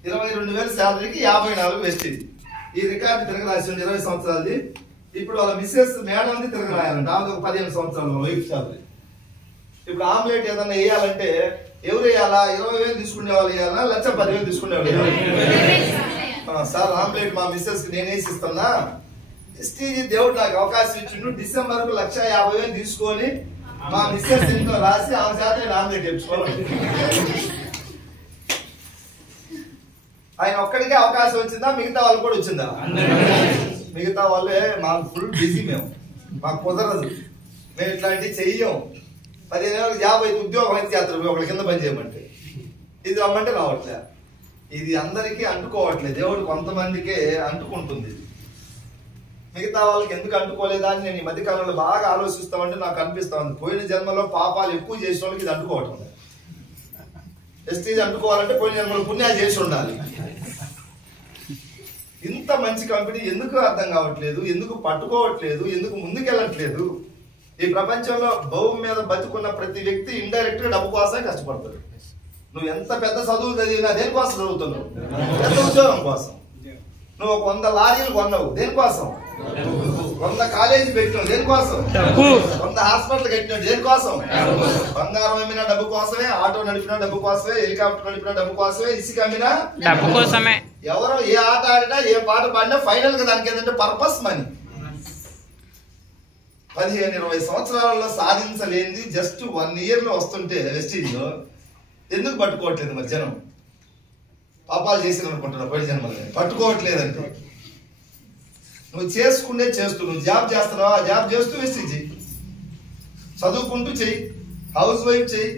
22,000 శాలరీకి 54 వెస్టీజ్. ఈ రికార్డు తిరగ రాసిండు 20 సంవత్సరాలది. ఇప్పుడు వాళ్ళ మిస్సెస్ మేడం తిరగ రాయాలంట, ఆమె ఒక 15 సంవత్సరాలు వైఫ్ శాలరీ. ఇప్పుడు ఆమ్లెట్ ఏదన్నా వేయాలంటే ఎవరు వేయాలా? 20,000 తీసుకునే వాళ్ళు వేయాలా, 1,10,000 తీసుకునే వాళ్ళు? సార్ ఆమ్లెట్ మా మిస్సెస్ కి నేను వేసి ఇస్తున్నా, వెస్టీజ్ దేవుడు నాకు అవకాశం ఇచ్చిండు, డిసెంబర్ కు 1,50,000 తీసుకొని మా మిస్సెస్ ఇంట్లో రాసి ఆమె చేత నేను ఆమ్లెట్ తెచ్చుకోవాలి. ఆయన ఒక్కడికే అవకాశం వచ్చిందా? మిగతా వాళ్ళు కూడా వచ్చిందా? మిగతా వాళ్ళే మాకు ఫుల్ బిజీ, మాకు కుదరదు, మేము ఇట్లాంటివి చెయ్యం. 15 ఏళ్ళకి 50 ఉద్యోగం అయితే చేస్తారు, ఒకటి కింద పని చేయమంటే. ఇది రమ్మంటే రావట్లే. ఇది అందరికీ అంటుకోవట్లేదు, దేవుడు కొంతమందికే అంటుకుంటుంది. మిగతా వాళ్ళకి ఎందుకు అంటుకోలేదా అని నేను ఈ మధ్య కాలంలో బాగా ఆలోచిస్తామంటే నాకు అనిపిస్తా ఉంది, పోయిన జన్మలో పాపాలు ఎక్కువ చేసిన వాళ్ళకి ఇది అంటుకోవటం. వెస్టీజ్ అంటుకోవాలంటే పోయిన జన్మలో పుణ్యాలు చేసి ఉండాలి. ఇంత మంచి కంపెనీ ఎందుకు అర్థం కావట్లేదు, ఎందుకు పట్టుకోవట్లేదు, ఎందుకు ముందుకెళ్ళట్లేదు? ఈ ప్రపంచంలో భూమి మీద బతుకున్న ప్రతి వ్యక్తి ఇండైరెక్ట్ గా డబ్బు కోసమే కష్టపడతాడు. నువ్వు ఎంత పెద్ద చదువులు చదివినా దేనికోసం చదువుతున్నావు? పెద్ద ఉద్యోగం కోసం. నువ్వు 100 లారీలు కొన్నావు దేనికోసం? 100 కాలేజీ పెట్టినావు దేనికోసం? 100 హాస్పిటల్ కట్టినావు దేనికోసం? బంగారం అమ్మినా డబ్బు కోసమే, ఆటో నడిపినా డబ్బు కోసమే, హెలికాప్టర్ నడిపినా డబ్బు కోసమే, ఇసుక అమ్మినా డబ్బు కోసమే. ఎవరో ఏ ఆట ఆడినా ఏ పాట పాడినా ఫైనల్ గా దానికి ఏంటంటే పర్పస్ మనీ. 15-20 సంవత్సరాలలో సాధించలేనిది జస్ట్ 1 year లో వస్తుంటే వెస్టీజ్ లో ఎందుకు పట్టుకోవట్లేదు? మరి జనం పాపాలు చేసిన అనుకుంటున్నా పోయి జన్మల్ని పట్టుకోవట్లేదంటే నువ్వు చేసుకుంటే చేస్తూ, నువ్వు జాబ్ చేస్తున్నావా జాబ్ చేస్తూ వెస్టీజ్ చెయ్యి, చదువుకుంటూ చెయ్యి, హౌస్ వైఫ్ చెయ్యి.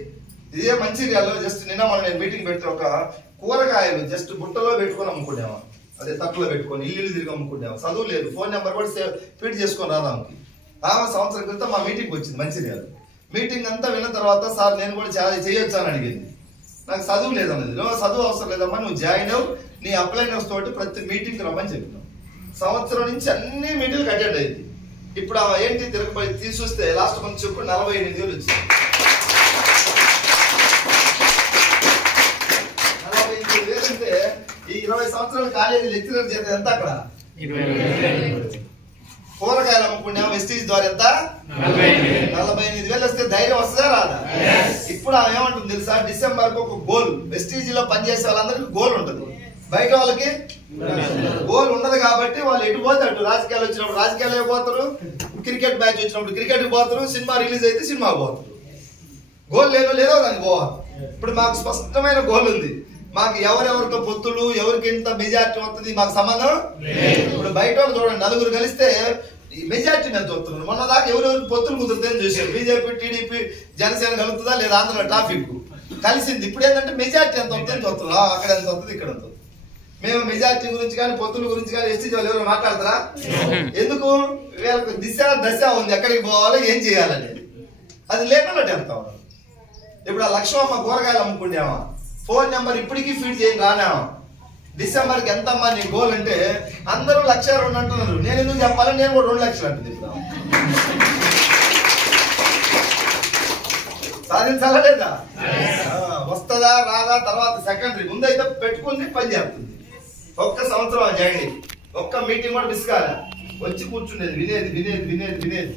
ఇదే మంచిర్యాలలో జస్ట్ నిన్న మనం నేను మీటింగ్ పెడితే ఒక కూరగాయలు జస్ట్ బుట్టలో పెట్టుకొని అమ్ముకునేవా, అదే తక్కువలో పెట్టుకొని ఇల్లు తిరిగి అమ్ముకునేవా. చదువు లేదు, ఫోన్ నెంబర్ కూడా ఫీడ్ చేసుకొని రాదాంకి. ఆమె సంవత్సరం క్రితం మా మీటింగ్ వచ్చింది మంచిర్యాల. మీటింగ్ అంతా విన్న తర్వాత సార్ నేను కూడా చేయొచ్చా అని అడిగింది. నాకు చదువు లేదన్నది. చదువు అవసరం లేదమ్మా, నువ్వు జాయిన్ అవ్వు, నీ అప్లైనర్స్ తోటి ప్రతి మీటింగ్ రమ్మని చెప్పినాం. సంవత్సరం నుంచి అన్ని మీటింగ్లకు అటెండ్ అయింది. ఇప్పుడు ఆమె ఏంటి తిరగబడి తీసుకొస్తే లాస్ట్ మంత్ చెప్పు 48,000 వచ్చింది. 48,000 అంటే ఈ 20 సంవత్సరాల కాలేజీ లెక్చరర్ చేత ఎంత అక్కడ? 20,000. కూరగాయలు అమ్ముకున్నాం వెస్టీజ్ ద్వారా ఎంత? 45,000 వస్తే ధైర్యం వస్తుందా రాదా? ఇప్పుడు ఆమె ఏమంటుంది తెలుసా? డిసెంబర్ కు ఒక గోల్. వెస్టీజ్ లో పనిచేసే వాళ్ళందరికీ గోల్ ఉంటుంది, బయట వాళ్ళకి గోల్ ఉండదు. కాబట్టి వాళ్ళు ఎటు పోతే అటు. రాజకీయాలు వచ్చినప్పుడు రాజకీయాలు పోతారు, క్రికెట్ మ్యాచ్ వచ్చినప్పుడు క్రికెట్ పోతారు, సినిమా రిలీజ్ అయితే సినిమా పోతారు. గోల్ లేదో దానికి పోవాలి. ఇప్పుడు మాకు స్పష్టమైన గోల్ ఉంది. మాకు ఎవరెవరితో పొత్తులు, ఎవరికి ఎంత మెజార్టీ వస్తుంది మాకు సంబంధం. ఇప్పుడు బయట వాళ్ళు చూడండి, 9 కలిస్తే మెజార్టీ ఎంత వస్తున్నారు. మొన్న దాకా ఎవరెవరికి పొత్తులు కుదురుతాయని చూసారు. బీజేపీ, టీడీపీ, జనసేన కలుగుతుందా లేదా ఆంధ్ర ట్రాఫిక్ కలిసింది. ఇప్పుడు ఏంటంటే మెజార్టీ ఎంత వస్తుందని చూస్తున్నా, అక్కడ ఎంత వస్తుంది ఇక్కడ ఎంత వస్తుంది. మేము మెజార్టీ గురించి కానీ పొత్తుల గురించి కానీ ఎస్టీ వాళ్ళు ఎవరు మాట్లాడతారా? ఎందుకు? వీళ్ళకి దశ ఉంది, ఎక్కడికి పోవాలో ఏం చేయాలనేది అది లేకుండా వెళ్తా ఉన్నారు. ఇప్పుడు ఆ లక్ష్మమ్మ కూరగాయలు అమ్ముకున్నామా, ఫోన్ నెంబర్ ఇప్పటికీ ఫీడ్ చేయని రానామా. డిసెంబర్కి ఎంతమ్మా నీ గోల్ అంటే అందరూ 1,02,000 అంటున్నారు. నేను ఎందుకు చెప్పాలని నేను కూడా 2 లక్షలు అంటుంది. ఇప్పుడు సాధించాలా లేదా? వస్తుందా రాదా తర్వాత సెకండరీ. ముందైతే పెట్టుకుంది, పని చేస్తుంది. ఒక్క సంవత్సరం జాయిన్, ఒక్క మీటింగ్ కూడా మిస్ కాలే, వచ్చి కూర్చుండేది, వినేది.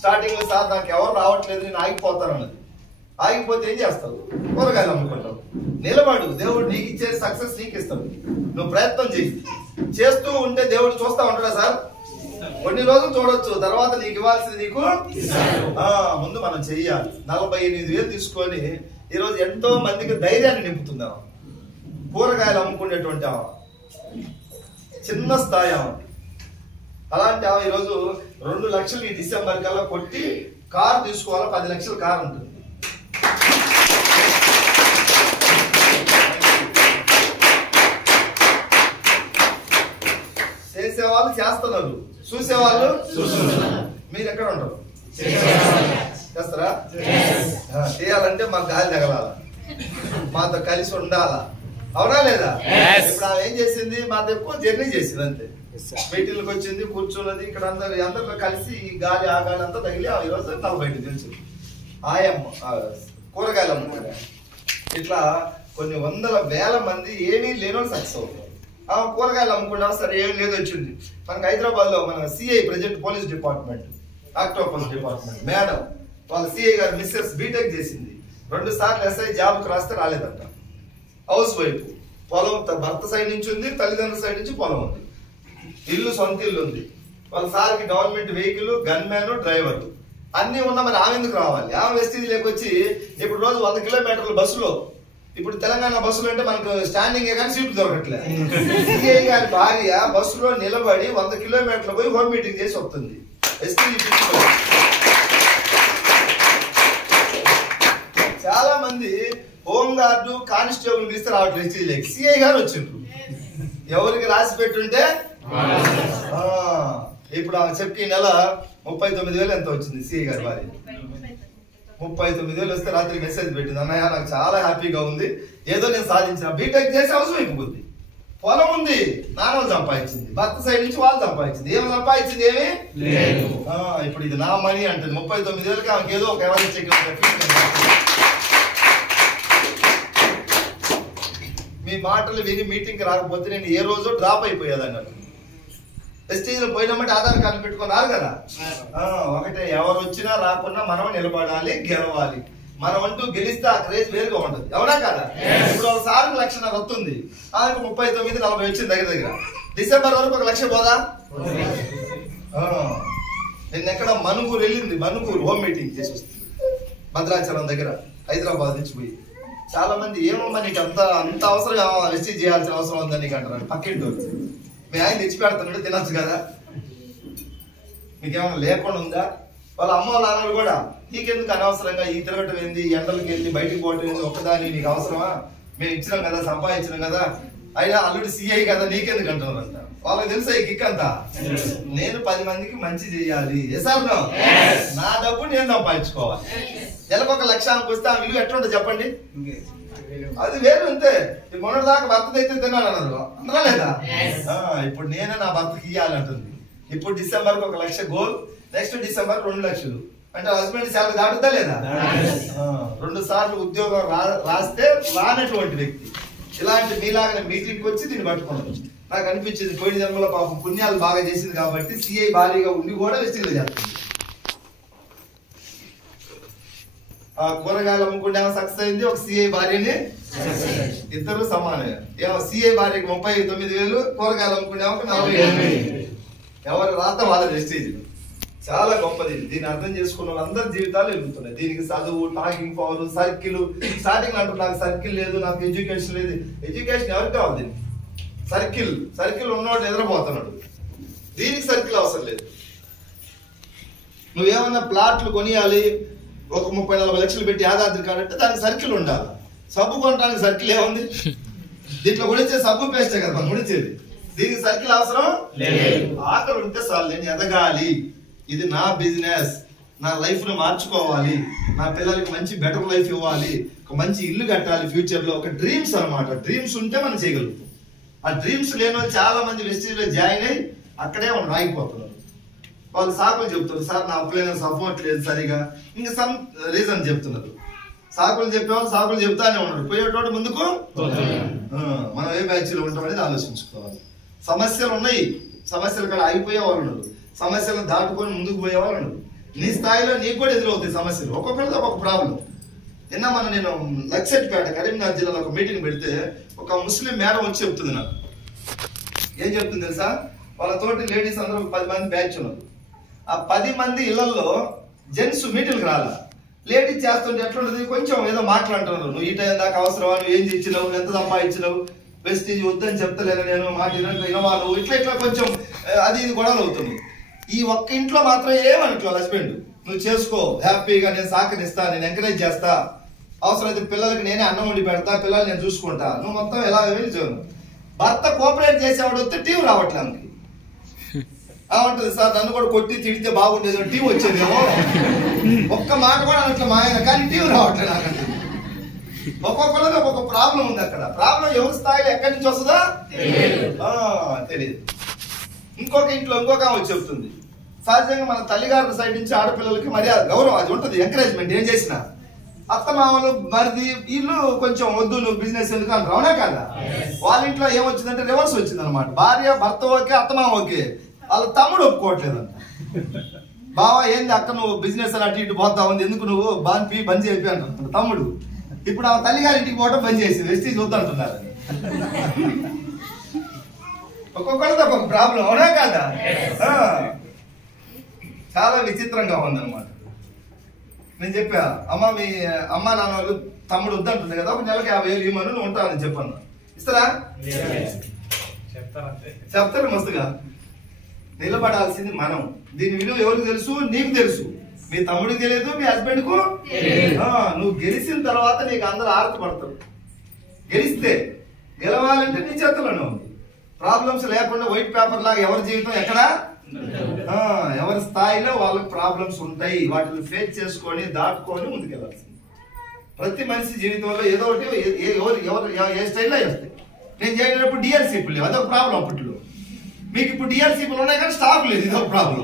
స్టార్టింగ్ లో సార్ నాకు ఎవరు రావట్లేదు నేను ఆగిపోతాను అన్నది. ఆగిపోతే ఏం చేస్తావు? కూరగాయలు అమ్ముకుంటావు. నిలబడు, దేవుడు నీకు ఇచ్చే సక్సెస్ నీకు ఇస్తాడు. నువ్వు ప్రయత్నం చేయి. చేస్తూ ఉంటే దేవుడు చూస్తా ఉంటాడా సార్? కొన్ని రోజులు చూడొచ్చు, తర్వాత నీకు ఇవ్వాల్సింది నీకు ముందు మనం చెయ్యాలి. 48,000 తీసుకొని ఈరోజు ఎంతో మందికి ధైర్యాన్ని నింపుతుందా. కూరగాయలు అమ్ముకునేటువంటి చిన్న స్థాయి. అలాంటి ఈరోజు 2 లక్షలు ఈ డిసెంబర్ కల్లా కొట్టి కారు తీసుకోవాలా, 10 లక్షల కారు ఉంటుంది. చేసేవాళ్ళు చేస్తున్నారు, చూసేవాళ్ళు మీరు ఎక్కడ ఉంటారు? చేస్తారా? చేయాలంటే మాకు గాలి తగలాల, మాతో కలిసి ఉండాలా, అవునా లేదా? ఇప్పుడు ఆమె ఏం చేసింది? మాతో ఎక్కువ జర్నీ చేసింది అంతే. మీటింగ్లకు వచ్చింది, కూర్చున్నది, ఇక్కడ అందరిలో కలిసి ఈ గాలి ఆ గాలి అంతా తగిలి ఈరోజు 40 తెలుసు. ఆయమ్మ కూరగాయలు అమ్ముకునే ఇట్లా కొన్ని 100,000 మంది ఏమీ లేని సక్సెస్ అవుతారు. కూరగాయలు అమ్ముకుంటా సరే ఏమి లేదు వచ్చింది. మనకి హైదరాబాద్ లో మన CI present police department, octopus department madam వాళ్ళ సిఐ గారు మిస్సెస్ బీటెక్ చేసింది. 2 సార్లు ఎస్ఐ జాబ్కి రాస్తే రాలేదంట. హౌస్ వైఫ్, పొలం భర్త సైడ్ నుంచి ఉంది, తల్లిదండ్రుల సైడ్ నుంచి పొలం ఉంది, ఇల్లు సొంత ఇల్లు ఉంది. వాళ్ళ సార్కి government vehicle, gun man, driver అన్ని ఉన్నా మరి ఆమె ఎందుకు రావాలి? ఆమె వెస్టీజ్ లేకొచ్చి ఇప్పుడు రోజు 100 కిలోమీటర్ల బస్సులో, ఇప్పుడు తెలంగాణ బస్సులు అంటే మనకు స్టాండింగ్ కానీ సీట్లు దొరకట్లేదు. సిఐ గారి భార్య బస్సులో నిలబడి 100 కిలోమీటర్లు పోయి హోమ్ మీటింగ్ చేసి వస్తుంది. చాలా మంది హోమ్ గార్డు, కానిస్టేబుల్ ఇస్తే రావట్లేదు వెస్టీజ్ లేక. సిఐ గారు వచ్చిండ్రు, ఎవరికి రాసి పెట్టుంటే. ఇప్పుడు ఆమె చెప్పి ఈ నెల 39,000 ఎంత వచ్చింది సిఐ గారి భార్య. 39,000 వస్తే రాత్రి మెసేజ్ పెట్టింది, అన్నయ్య నాకు చాలా హ్యాపీగా ఉంది, ఏదో నేను సాధించిన. బీటెక్ చేసి అవసరం అయిపోతుంది. పొలం ఉంది, నాన్న సంపాదించింది, భర్త సైడ్ నుంచి వాళ్ళు సంపాదించింది. ఏమి సంపాదించింది? ఏమి లేదు. ఇప్పుడు ఇది నా మనీ అంటుంది. 39,000కి ఆమెకి ఏదో ఒక ఎవరి చెక్. మీ మాటలు విని మీటింగ్కి రాకపోతే నేను ఏ రోజు డ్రాప్ అయిపోయేది అన్నట్టు. స్టేజ్లో పోయినామంటే ఆధార్ కార్డు పెట్టుకొని రారు కదా. ఒకటే, ఎవరు వచ్చినా రాకున్నా మనం నిలబడాలి, గెలవాలి. మనం అంటూ గెలిస్తే ఆ క్రేజ్ వేరుగా ఉంటుంది. అవునా కదా? ఇప్పుడు ఒకసారి 1,00,000 వస్తుంది, ఆమెకు 39-40 వచ్చింది దగ్గర. డిసెంబర్ వరకు 1,00,000 పోదా? నిన్న ఎక్కడ మనుగూరు వెళ్ళింది, మనుగూరు హోమ్ మీటింగ్ చేసి వస్తుంది భద్రాచలం దగ్గర, హైదరాబాద్ నుంచి పోయి. చాలా మంది ఏమమ్మా నీకు అంత అవసరం రిసీవ్ చేయాల్సిన అవసరం ఉందని నీకు అంటారు. పక్కింటి మీ ఆయన తెచ్చి పెడతాడు, తినచ్చు కదా, మీకేమైనా లేకుండా ఉందా? వాళ్ళ అమ్మ వాళ్ళ నాన్నలు కూడా నీకెందుకు అనవసరంగా ఈ తిరగటం ఏంది, ఎండలకి వెళ్ళి బయటికి పోవటం ఏంది, ఒక్కదాని నీకు అవసరమా? మేము ఇచ్చినాం కదా, సంపాదించినాం కదా, అయినా అల్లుడు సిఐ కదా, నీకెందుకు అంటున్నారంట. వాళ్ళకి తెలుసా ఈ కిక్ అంతా? నేను 10 మందికి మంచి చేయాలి. నా డబ్బు నేను సంపాదించుకోవాలి. నెలకు 1,00,000 వస్తే ఆ విలువ ఎట్లుంటుంది చెప్పండి? అది వేరు. అంతే. మొన్నటి దాకా భర్త అయితే తిన్నాను అన్నారు, అందరా లేదా? ఇప్పుడు నేనే నా భర్తకి ఇయ్యాలంటుంది. ఇప్పుడు డిసెంబర్ 1,00,000 గోల్, నెక్స్ట్ డిసెంబర్ 2,00,000. అంటే హస్బెండ్ శాలరీ దాటుతా లేదా? 2 సార్లు ఉద్యోగం రాస్తే రానటువంటి వ్యక్తి ఇలాంటి మీలాగా మీటింగ్కి వచ్చి దీన్ని పట్టుకున్నాను. నాకు అనిపించింది పోయిన జన్మలో పాపం పుణ్యాలు బాగా చేసింది కాబట్టి సిఐ భారీగా ఉండి కూడా వెస్టింగ్లో చేస్తుంది. ఆ కూరగాయలు అమ్ముకుంటే సక్సెస్ అయింది, ఒక సిఐ భార్యని, ఇద్దరు సమానమే. సిఐ భార్యకి 39,000, కూరగాయలు అమ్ముకుంటే 40,000. ఎవరి రాత వాళ్ళ వెస్టేజ్. చాలా గొప్పది. దీన్ని అర్థం చేసుకున్న వాళ్ళందరి జీవితాలు ఎదుగుతున్నాయి. దీనికి చదువు, టాకింగ్ పవర్, సర్కిల్. స్టార్టింగ్ అంటారు నాకు సర్కిల్ లేదు, నాకు ఎడ్యుకేషన్ లేదు. ఎడ్యుకేషన్ ఎవరికి కావాలి? దీనికి సర్కిల్ ఉన్నవాడు ఎదురపోతున్నాడు. దీనికి సర్కిల్ అవసరం లేదు. నువ్వేమన్నా ప్లాట్లు కొనియాలి, ఒక 30-40 లక్షలు పెట్టి యాదాద్రి కాడంటే దానికి సర్కిల్ ఉండాలి. సబ్బు కొనడానికి సర్కిల్ ఏముంది? దీంట్లో గుడించే సబ్బు పేస్టే కదా మనం గుడించేది. దీనికి సర్కిల్ అవసరం లేదు. ఆకలి ఉంటే చాలు, నేను ఎదగాలి, ఇది నా బిజినెస్, నా లైఫ్ ను మార్చుకోవాలి, నా పిల్లలకి మంచి బెటర్ లైఫ్ ఇవ్వాలి, ఒక మంచి ఇల్లు కట్టాలి ఫ్యూచర్ లో. ఒక డ్రీమ్స్ అనమాట. డ్రీమ్స్ ఉంటే మనం చేయగలుగుతాం. ఆ డ్రీమ్స్ లేని చాలా మంది వెస్టేజ్ లో జాయిన్ అయ్యి అక్కడే మనం రాగిపోతున్నారు. వాళ్ళు సాకులు చెప్తారు, సార్ నా అప్లైన సపోర్ట్ లేదు సరిగా, ఇంకా సమ్ రీజన్ చెప్తున్నారు. సాకులు చెప్పేవాళ్ళు సాకులు చెప్తానే ఉన్నాడు, పోయేటోడు ముందుకు. మనం ఏ బ్యాచ్ లో ఉంటాం అనేది ఆలోచించుకోవాలి. సమస్యలు ఉన్నాయి, సమస్యలు కూడా అయిపోయే వాళ్ళు ఉన్నారు, సమస్యలను దాటుకొని ముందుకు పోయే వాళ్ళు ఉన్నారు. నీ స్థాయిలో నీకు కూడా ఎదురవుతాయి సమస్యలు, ఒక్కొక్కరితో ఒక్కొక్క ప్రాబ్లం. నిన్న నేను లక్సెట్పేట కరీంనగర్ జిల్లాలో ఒక మీటింగ్ పెడితే ఒక ముస్లిం మేడం వచ్చి చెప్తుంది. నాకు ఏం చెప్తుంది తెలుసా? వాళ్ళ తోటి లేడీస్ అందరూ 10 మంది బ్యాచ్ ఉన్నారు. ఆ 10 మంది ఇళ్లలో జెంట్స్ మీటింగ్కి రాలా. లేడీస్ చేస్తుంటే ఎట్లుంటుంది, కొంచెం ఏదో మాట్లాడుతున్నారు. నువ్వు ఈ టైం దాకా అవసరమా, నువ్వు ఏం ఇచ్చినావు, ఎంత సంపాదించినావు, వెస్టీజ్ వద్దని చెప్తలేను నేను, మాట వినవాళ్ళు, ఇట్లా కొంచెం అది ఇది గొడవలు అవుతుంది. ఈ ఒక్క ఇంట్లో మాత్రం ఏమనుకో హస్బెండ్, నువ్వు చేసుకో హ్యాపీగా, నేను సహకరిస్తా, నేను ఎంకరేజ్ చేస్తా, అవసరమైతే పిల్లలకి నేనే అన్నం వండి పెడతా, పిల్లలు నేను చూసుకుంటా, నువ్వు మొత్తం ఎలా చేయను. భర్త కోఆపరేట్ చేసేవాడు వస్తే టీం రావట్లే ఆమెకి. ఉంటుంది సార్ నన్ను కూడా కొట్టి తిడితే బాగుండేది, టీం వచ్చేదేమో, ఒక్క మాట కూడా అన్నట్లు మా ఆయన, కానీ టీం రావట్లేదు నాకంటే. ఒక్కొక్కరిలో ఒక్కొక్క ప్రాబ్లం ఉంది. అక్కడ ప్రాబ్లం ఎవరి స్థాయిలో ఎక్కడి నుంచి వస్తుందా తెలియదు. ఇంకొక ఇంట్లో ఇంకొక వచ్చి చెప్తుంది. సహజంగా మన తల్లిగారి సైడ్ నుంచి ఆడపిల్లలకి మర్యాద, గౌరవం అది ఉంటుంది, ఎంకరేజ్మెంట్ ఏం చేసినా. అత్తమామలు మరిది వీళ్ళు కొంచెం వద్దు, నువ్వు బిజినెస్ ఎందుకు అంటారు, అవునా కదా? వాళ్ళ ఇంట్లో ఏమొచ్చిందంటే రివర్స్ వచ్చింది అనమాట. భార్య భర్త ఓకే, అత్తమామ ఓకే, వాళ్ళ తమ్ముడు ఒప్పుకోవట్లేదంట. బావా ఏంది అక్క నువ్వు బిజినెస్ అని అటు ఇటు పోతా ఉంది, ఎందుకు నువ్వు బంద్ చెప్పి అంటున్నాడు తమ్ముడు. ఇప్పుడు ఆ తల్లిగారి ఇంటికి పోవటం బంద్ చేసి వెస్టీజ్ వద్దంటున్నారు. ఒక్కొక్కరితో ఒక్కొక్క ప్రాబ్లం, అవునా కదా? చాలా విచిత్రంగా ఉందన్నమాట. నేను చెప్పా, అమ్మ మీ అమ్మ నాన్న వాళ్ళు తమ్ముడు వద్దంటుంది కదా, ఒక నెలకు 50,000 ఇవ్వమని నువ్వు ఉంటానని చెప్పాను. ఇస్తారా? చెప్తారు మస్తుగా. నిలబడాల్సింది మనం. దీని విలువ ఎవరికి తెలుసు? నీకు తెలుసు, మీ తమ్ముడికి తెలియదు, మీ హస్బెండ్ కు. నువ్వు గెలిచిన తర్వాత నీకు అందరూ ఆర్తపడతారు. గెలిస్తే గెలవాలంటే నీ చేతుల్లోనే ఉంది. ప్రాబ్లమ్స్ లేకుండా వైట్ పేపర్ లాగా ఎవరి జీవితం ఎక్కడ, ఎవరి స్థాయిలో వాళ్ళకి ప్రాబ్లమ్స్ ఉంటాయి. వాటిని ఫేస్ చేసుకొని దాటుకొని ముందుకెళ్లాల్సింది. ప్రతి మనిషి జీవితంలో ఏదో ఒకటి ఏ స్టైల్లో వస్తాయి. నేను చేయనప్పుడు డిఎల్సీపీలు లేవు, అదొక ప్రాబ్లం. అప్పట్లో మీకు ఇప్పుడు డిఎల్సీపీలు ఉన్నాయి కానీ స్టాక్ లేదు, ఇదొక ప్రాబ్లం.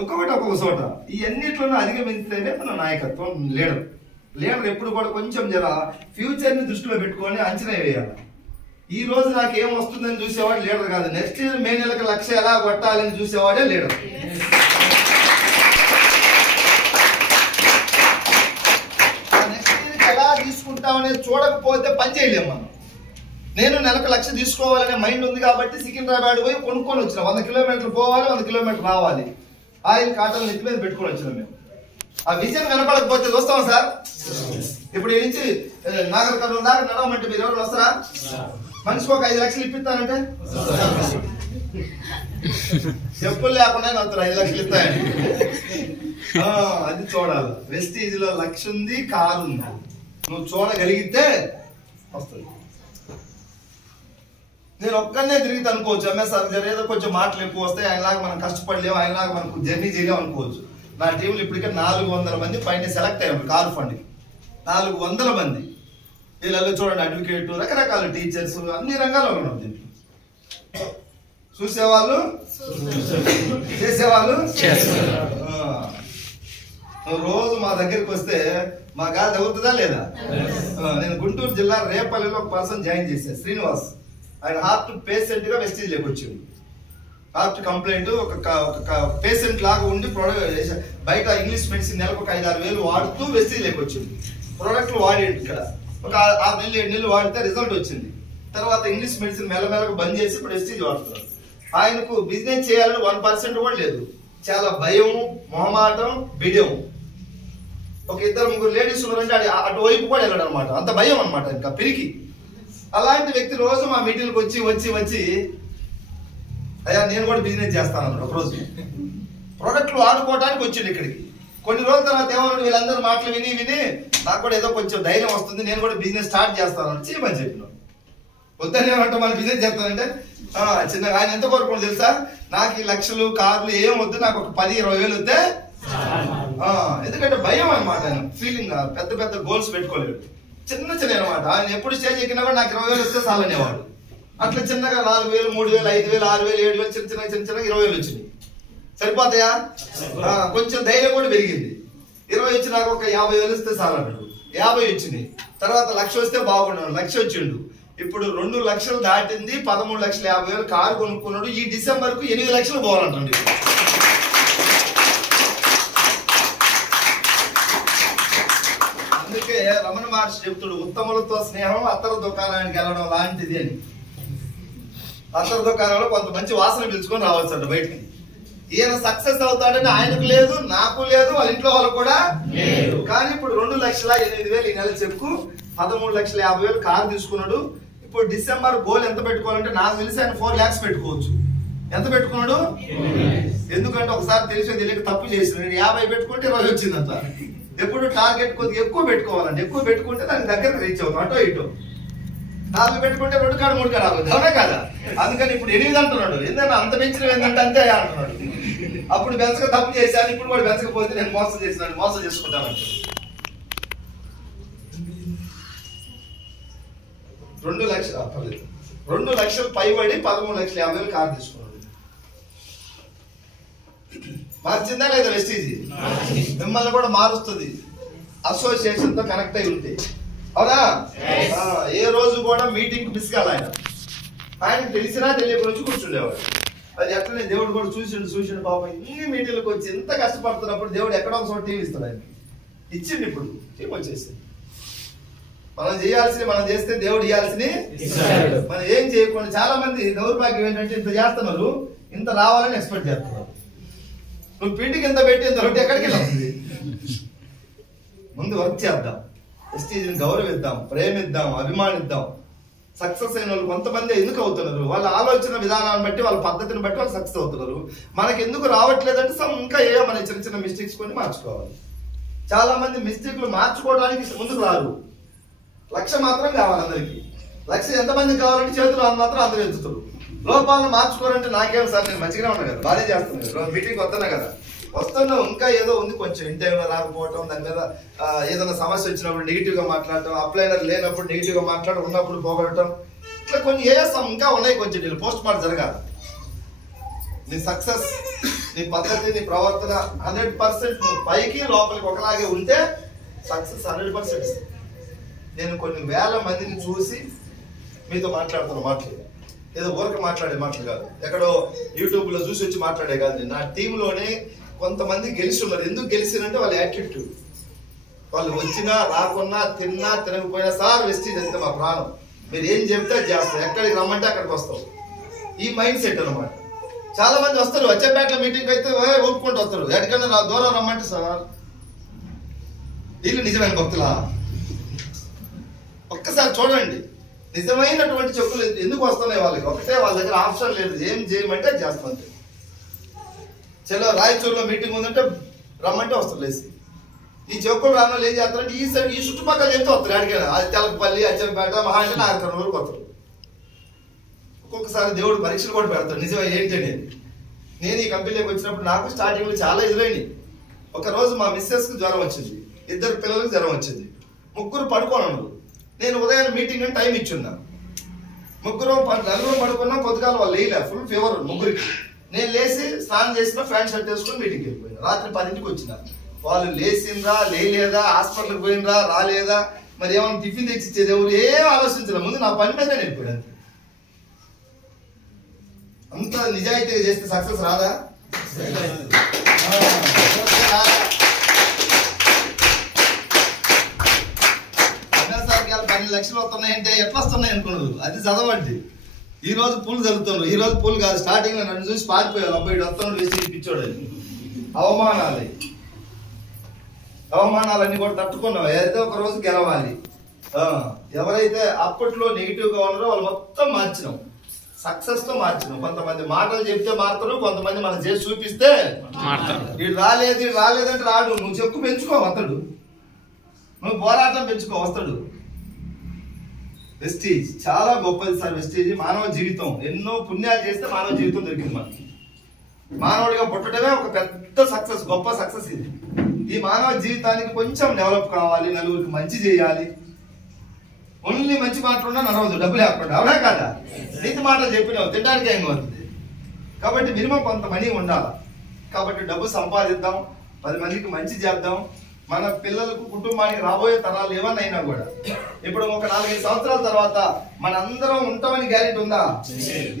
ఒక్కొక్కటి ఒక్కొక్క చోట ఈ అన్నిట్లోనూ అధిగమిస్తేనే మన నాయకత్వం. లీడర్ ఎప్పుడు కూడా కొంచెం జర ఫ్యూచర్ ని దృష్టిలో పెట్టుకొని అంచనా వేయాలి. ఈ రోజు నాకు ఏం వస్తుందని చూసేవాడు లీడర్ కాదు, నెక్స్ట్ ఇయర్ మే నెలకు 1,00,000 ఎలా కొట్టాలని చూసేవాడే లీడర్. నెక్స్ట్ ఇయర్కి ఎలా తీసుకుంటామనేది చూడకపోతే పని చేయలేము మనం. నేను నెలకు 1,00,000 తీసుకోవాలనే మైండ్ ఉంది కాబట్టి సికింద్రాబాద్ పోయి కొనుక్కొని వచ్చిన. 100 కిలోమీటర్లు పోవాలి, 100 కిలోమీటర్లు రావాలి. ఆయిల్ కాటన్ నెత్తి మీద పెట్టుకొని వచ్చినాం మేము. ఆ విజన్ కనపడకపోతే వస్తాం సార్. ఇప్పుడు ఈ నుంచి నాగర్ కర్నూలు దాకా నడవమంటే మీరు ఎవరు వస్తారా? మనిషికి ఒక 5 లక్షలు ఇప్పిస్తానంటే చెప్పులు లేకుండా వస్తారు 5 లక్షలు ఇస్తాయని. అది చూడాలి. వెస్టీజ్ లో 1,00,000 ఉంది, కారు ఉంది, నువ్వు చూడగలిగితే వస్తుంది. నేను ఒక్కనే తిరిగితే అనుకోవచ్చు ఎంఎస్ఆర్ ఏదో కొంచెం మాటలు ఎక్కువ వస్తాయి, ఆయనలాగా మనం కష్టపడలేము, ఆయనలాగా మనకు జర్నీ చేయలేము అనుకోవచ్చు. నా టీంలో ఇప్పటికే 400 మంది పైన సెలెక్ట్ అయ్యారు కారు ఫండ్కి. 400 మంది. వీళ్ళల్లో చూడండి, అడ్వకేట్, రకరకాల టీచర్స్, అన్ని రంగాల్లో ఉన్నాం దీంట్లో. చూసేవాళ్ళు చేసేవాళ్ళు. రోజు మా దగ్గరికి వస్తే మా గాలి తగ్గుతుందా లేదా? నేను గుంటూరు జిల్లా రేపల్లిలో ఒక పర్సన్ జాయిన్ చేశాను, శ్రీనివాస్. ఆయన హార్ట్ పేషెంట్ గా వెస్టీజ్ లేకొచ్చింది. హార్ట్ కంప్లైంట్ ఒక పేషెంట్ లాగా ఉండి ప్రోడక్ట్ బయట ఇంగ్లీష్ మెడిసిన్ నెలకు ఒక 5-6 వేలు వాడుతూ వెస్టీజ్ లేకొచ్చింది. ప్రోడక్ట్లు వాడేది ఇక్కడ ఒక 6 నెలలు 7 నెలలు వాడితే రిజల్ట్ వచ్చింది. తర్వాత ఇంగ్లీష్ మెడిసిన్ మెల్లమెల్లగా బంద్ చేసి ఇప్పుడు వెస్టీజ్ వాడుతున్నారు. ఆయనకు బిజినెస్ చేయాలని 1% కూడా లేదు. చాలా భయం, మొహమాటం, బిడియం. ఒక 2-3 లేడీస్ ఉన్నారంటే అటువైపు కూడా వెళ్ళాడు అనమాట. అంత భయం అనమాట, ఇంకా పిరికి. అలాంటి వ్యక్తి రోజు మా మీటింగ్కి వచ్చి అయ్యా నేను కూడా బిజినెస్ చేస్తాను అన్నాడు. ఒకరోజు ప్రోడక్ట్లు వాడుకోవడానికి వచ్చిండు ఇక్కడికి. కొన్ని రోజుల తర్వాత ఏమన్నాడు, వీళ్ళందరూ మాటలు విని నాకు కూడా ఏదో కొంచెం ధైర్యం వస్తుంది, నేను కూడా బిజినెస్ స్టార్ట్ చేస్తాను చేయమని చెప్పినాను. వద్దని ఏమంటే మన బిజినెస్ చేస్తానంటే చిన్నగా ఆయన ఎంత కోరుకోండి తెలుసా, నాకు ఈ లక్షలు కార్లు ఏం వద్దు, నాకు ఒక 10-20 వేలు వద్దే. ఎందుకంటే భయం అనమాట. ఆయన ఫీలింగ్ పెద్ద గోల్స్ పెట్టుకోలేడు, చిన్న అనమాట. ఆయన ఎప్పుడు స్టేజ్ ఎక్కినా కూడా నాకు 20 వేలు వస్తే చాలనేవాడు. అట్లా చిన్నగా 4,000, 3,000, 5,000, 6,000, 7,000 చిన్న 20 వేలు వచ్చినాయి. సరిపోతాయా? కొంచెం ధైర్యం కూడా పెరిగింది. 20 వచ్చి నాకు ఒక 50 వేలు వస్తే చాలన్నాడు. 50 వచ్చినాయి. తర్వాత 1,00,000 వస్తే బాగున్నాడు, 1,00,000 వచ్చిండు. ఇప్పుడు 2 లక్షలు దాటింది, 13,50,000 కారు కొనుక్కున్నాడు. ఈ డిసెంబర్ కు 8 లక్షలు పోవాలంటండి. అందుకే రమణ మహర్షి చెప్తాడు, ఉత్తములతో స్నేహం అత్తర దుకాణానికి వెళ్ళడం లాంటిది అని. అత్తర దుకాణంలో కొంత మంచి వాసన పిలుచుకొని రావచ్చు అంట బయటికి. ఈయన సక్సెస్ అవుతాడని ఆయనకు లేదు, నాకు లేదు, వాళ్ళ ఇంట్లో వాళ్ళకు కూడా లేదు. కానీ ఇప్పుడు 2,08,000 ఈ నెల చెక్కు, 13,50,000 కారు తీసుకున్నాడు. ఇప్పుడు డిసెంబర్ గోల్ ఎంత పెట్టుకోవాలంటే నాకు తెలిసి ఆయన 4 lakhs పెట్టుకోవచ్చు. ఎంత పెట్టుకున్నాడు? ఎందుకంటే ఒకసారి తెలియక తప్పు చేసినాడు. 50 పెట్టుకుంటే 20 వచ్చిందంట. ఎప్పుడు టార్గెట్ కొద్దిగా ఎక్కువ పెట్టుకోవాలంటే, ఎక్కువ పెట్టుకుంటే దాని దగ్గర రీచ్ అవుతాం. అటో ఇటో 4 పెట్టుకుంటే 2 కాడ 3 కాడ అవుతుంది, అవునా కదా? అందుకని ఇప్పుడు 8 అంటున్నాడు. ఏంటంటే అంత పెంచిన ఏంటంటే అంతే అంటున్నాడు. అప్పుడు బెంచక తప్పు చేశాను, ఇప్పుడు కూడా బెంచకపోతే నేను మోసం చేసినాను, మోసం చేసుకుంటానంట. 2 లక్షలు పైబడి 13,50,000 కారు తీసుకున్నాడు. మార్చిందా లేదా వెస్టీజ్? మిమ్మల్ని కూడా మారుస్తుంది అసోసియేషన్ తో కనెక్ట్ అయి ఉంటే, అవునా? ఏ రోజు కూడా మీటింగ్ మిస్ కాదు ఆయన. ఆయనకు తెలిసినా తెలియక నుంచి కూర్చుండేవాడు. అది ఎట్లనే దేవుడు కూడా చూసిండు పాపం. ఇన్ని మీటింగ్లకు వచ్చి ఎంత కష్టపడుతున్నప్పుడు దేవుడు ఎక్కడో ఒక చోట టీవీ ఇస్తాడు ఆయనకి. ఇచ్చిండు. ఇప్పుడు టీం వచ్చేసింది. మనం చేయాల్సింది మనం చేస్తే దేవుడు ఇవ్వాల్సింది మనం ఏం చేయకుండా. చాలా మంది దౌర్భాగ్యం ఏంటంటే ఇంత చేస్తున్నారు, ఇంత రావాలని ఎక్స్పెక్ట్ చేస్తున్నారు. నువ్వు పిండికి ఇంత పెట్టి ఇంత రొట్టె ఎక్కడికి వస్తుంది? ముందు వర్క్ చేద్దాం, వెస్టీజ్ని గౌరవిద్దాం, ప్రేమిద్దాం, అభిమానిద్దాం. సక్సెస్ అయిన వాళ్ళు కొంతమంది ఎందుకు అవుతున్నారు? వాళ్ళ ఆలోచన విధానాన్ని బట్టి, వాళ్ళ పద్ధతిని బట్టి వాళ్ళు సక్సెస్ అవుతున్నారు. మనకి ఎందుకు రావట్లేదంటే ఇంకా మన చిన్న మిస్టేక్స్ కొన్ని మార్చుకోవాలి. చాలా మంది మిస్టేక్లు మార్చుకోవడానికి ముందుకు రారు. లక్ష్యం మాత్రం కావాలి అందరికి. లక్ష్యం ఎంతమందికి కావాలంటే చేతులు మాత్రం అందరూ ఎత్తుతారు. లోపాలను మార్చుకోవాలంటే నాకేం సార్, నేను మంచిగానే ఉన్నా కదా, బాగా చేస్తున్నాను, మీటింగ్ వస్తున్నా కదా, వస్తున్నావు, ఇంకా ఏదో ఉంది కొంచెం ఇన్ టైంలో రాకపోవటం, దాని మీద ఏదైనా సమస్య వచ్చినప్పుడు నెగిటివ్ గా మాట్లాడటం, అప్లైనర్ లేనప్పుడు నెగిటివ్ గా మాట్లాడటం, ఉన్నప్పుడు పోగొట్టడం, ఇట్లా కొన్ని ఇంకా ఉన్నాయి. కొంచెం నేను పోస్ట్ మార్టం జరగాలి. నీ సక్సెస్, నీ పద్ధతి, నీ ప్రవర్తన 100% నువ్వు పైకి లోపలికి ఒకలాగే ఉంటే సక్సెస్ 100%. నేను కొన్ని వేల మందిని చూసి మీతో మాట్లాడుతున్న మాటలు, ఏదో ఊరికి మాట్లాడే మాటలు కాదు, ఎక్కడో యూట్యూబ్ లో చూసి వచ్చి మాట్లాడే కాదు. నా టీంలోనే కొంతమంది గెలిచి ఉన్నారు. ఎందుకు గెలిచినంటే వాళ్ళ యాటిట్యూడ్. వాళ్ళు వచ్చినా రాకున్నా, తిన్నా తినకపోయినా, సార్ వెస్టీజ్ అంతే మా ప్రాణం, మీరు ఏం చెప్తే చేస్తాం, ఎక్కడికి రమ్మంటే అక్కడికి వస్తాం. ఈ మైండ్ సెట్ అనమాట. చాలా మంది వస్తారు, వచ్చేపేటలో మీటింగ్ అయితే ఒప్పుకుంటూ వస్తారు, ఎక్కడికైనా నా దూరం రమ్మంటే సార్ వీళ్ళు నిజమైన భక్తులా? ఒక్కసారి చూడండి, నిజమైనటువంటి చెక్కులు ఎందుకు వస్తున్నాయి వాళ్ళకి? ఒకటే, వాళ్ళ దగ్గర ఆప్షన్ లేదు, ఏం చేయమంటే చేస్తుంది. చలో రాయచూరులో మీటింగ్ ఉందంటే రమ్మంటే వస్తారు లేసి. ఈ చెక్కులు రాను ఏం చేస్తారంటే ఈ సైడ్, ఈ చుట్టుపక్కల చెప్తే వస్తారు. అడిగాను అది తెలకపల్లి, అచ్చంపేట, మహా అంటే 4 వరకు వస్తారు. ఒక్కొక్కసారి దేవుడు పరీక్షలు కూడా పెడతాడు నిజమే ఏంటి అనేది. నేను ఈ కంపెనీలోకి వచ్చినప్పుడు నాకు స్టార్టింగ్ లో చాలా ఎదురైంది. ఒక రోజు మా మిస్సెస్ కు జ్వరం వచ్చింది, 2 పిల్లలకు జ్వరం వచ్చింది, 3 పడుకోను. నేను ఉదయం మీటింగ్ అని టైం ఇచ్చున్నా, 4 పడుకున్నా. పొద్దుగాల వాళ్ళు లేలే, ఫుల్ ఫీవర్ 3కి. నేను లేచి స్నానం చేసిన, ప్యాంట్ షర్ట్ వేసుకుని మీటింగ్కి వెళ్ళిపోయినా. రాత్రి 10ంటికి వచ్చిన. వాళ్ళు లేచిందా, లేలేదా, హాస్పిటల్కి పోయినరా, రాలేదా, మరి ఏమైనా టిఫిన్ తెచ్చిచ్చేది ఎవరు, ఏం ఆలోచించలే. ముందు నా పని మీద నేను వెళ్ళిపోయాను. అంత నిజాయితీగా చేస్తే సక్సెస్ రాదా? $10 లక్షలు వస్తున్నాయంటే ఎట్లా వస్తున్నాయి అనుకున్నారు. అది చదవండి. ఈ రోజు పూలు చదువుతున్నారు, ఈ రోజు పూలు కాదు. స్టార్టింగ్ లో నన్ను చూసి పారిపోయారు, అబ్బాయి వస్తున్నాడు వేసి ఇప్పించాడు. అవమానాలన్నీ కూడా తట్టుకున్నావు. ఏదో ఒక రోజు గెలవాలి. ఎవరైతే అప్పట్లో నెగిటివ్ గా ఉన్నారో వాళ్ళు మొత్తం మార్చినాం, సక్సెస్ తో మార్చినాం. కొంతమంది మాటలు చెప్తే మారుతారు, కొంతమంది మనం చేసి చూపిస్తే వీడు రాలేదంటే రాడు. నువ్వు చెప్పు పెంచుకో వస్తాడు, నువ్వు పోరాటం పెంచుకో వస్తాడు. వెస్టీజ్ చాలా గొప్పది సార్. వెస్టీజ్ మానవ జీవితం. ఎన్నో పుణ్యాలు చేస్తే మానవ జీవితం దొరికింది మనకి. మానవుడిగా పుట్టడమే ఒక పెద్ద సక్సెస్, గొప్ప సక్సెస్ ఇది. ఈ మానవ జీవితానికి కొంచెం డెవలప్ కావాలి, నలుగురికి మంచి చేయాలి. ఓన్లీ మంచి మాటలున్నా నడవదు, డబ్బు లేకుండా. అవునా కాదా? నీతి మాటలు చెప్పినావు, తినడానికి ఏం అవుతుంది. కాబట్టి మినిమం కొంత మనీ ఉండాలి. కాబట్టి డబ్బు సంపాదిద్దాం, 10 మందికి మంచి చేద్దాం. మన పిల్లలకు, కుటుంబానికి, రాబోయే తరాలు ఏమన్నా అయినా కూడా ఇప్పుడు ఒక 4-5 సంవత్సరాల తర్వాత మన అందరం ఉంటామని గ్యారెంటీ ఉందా?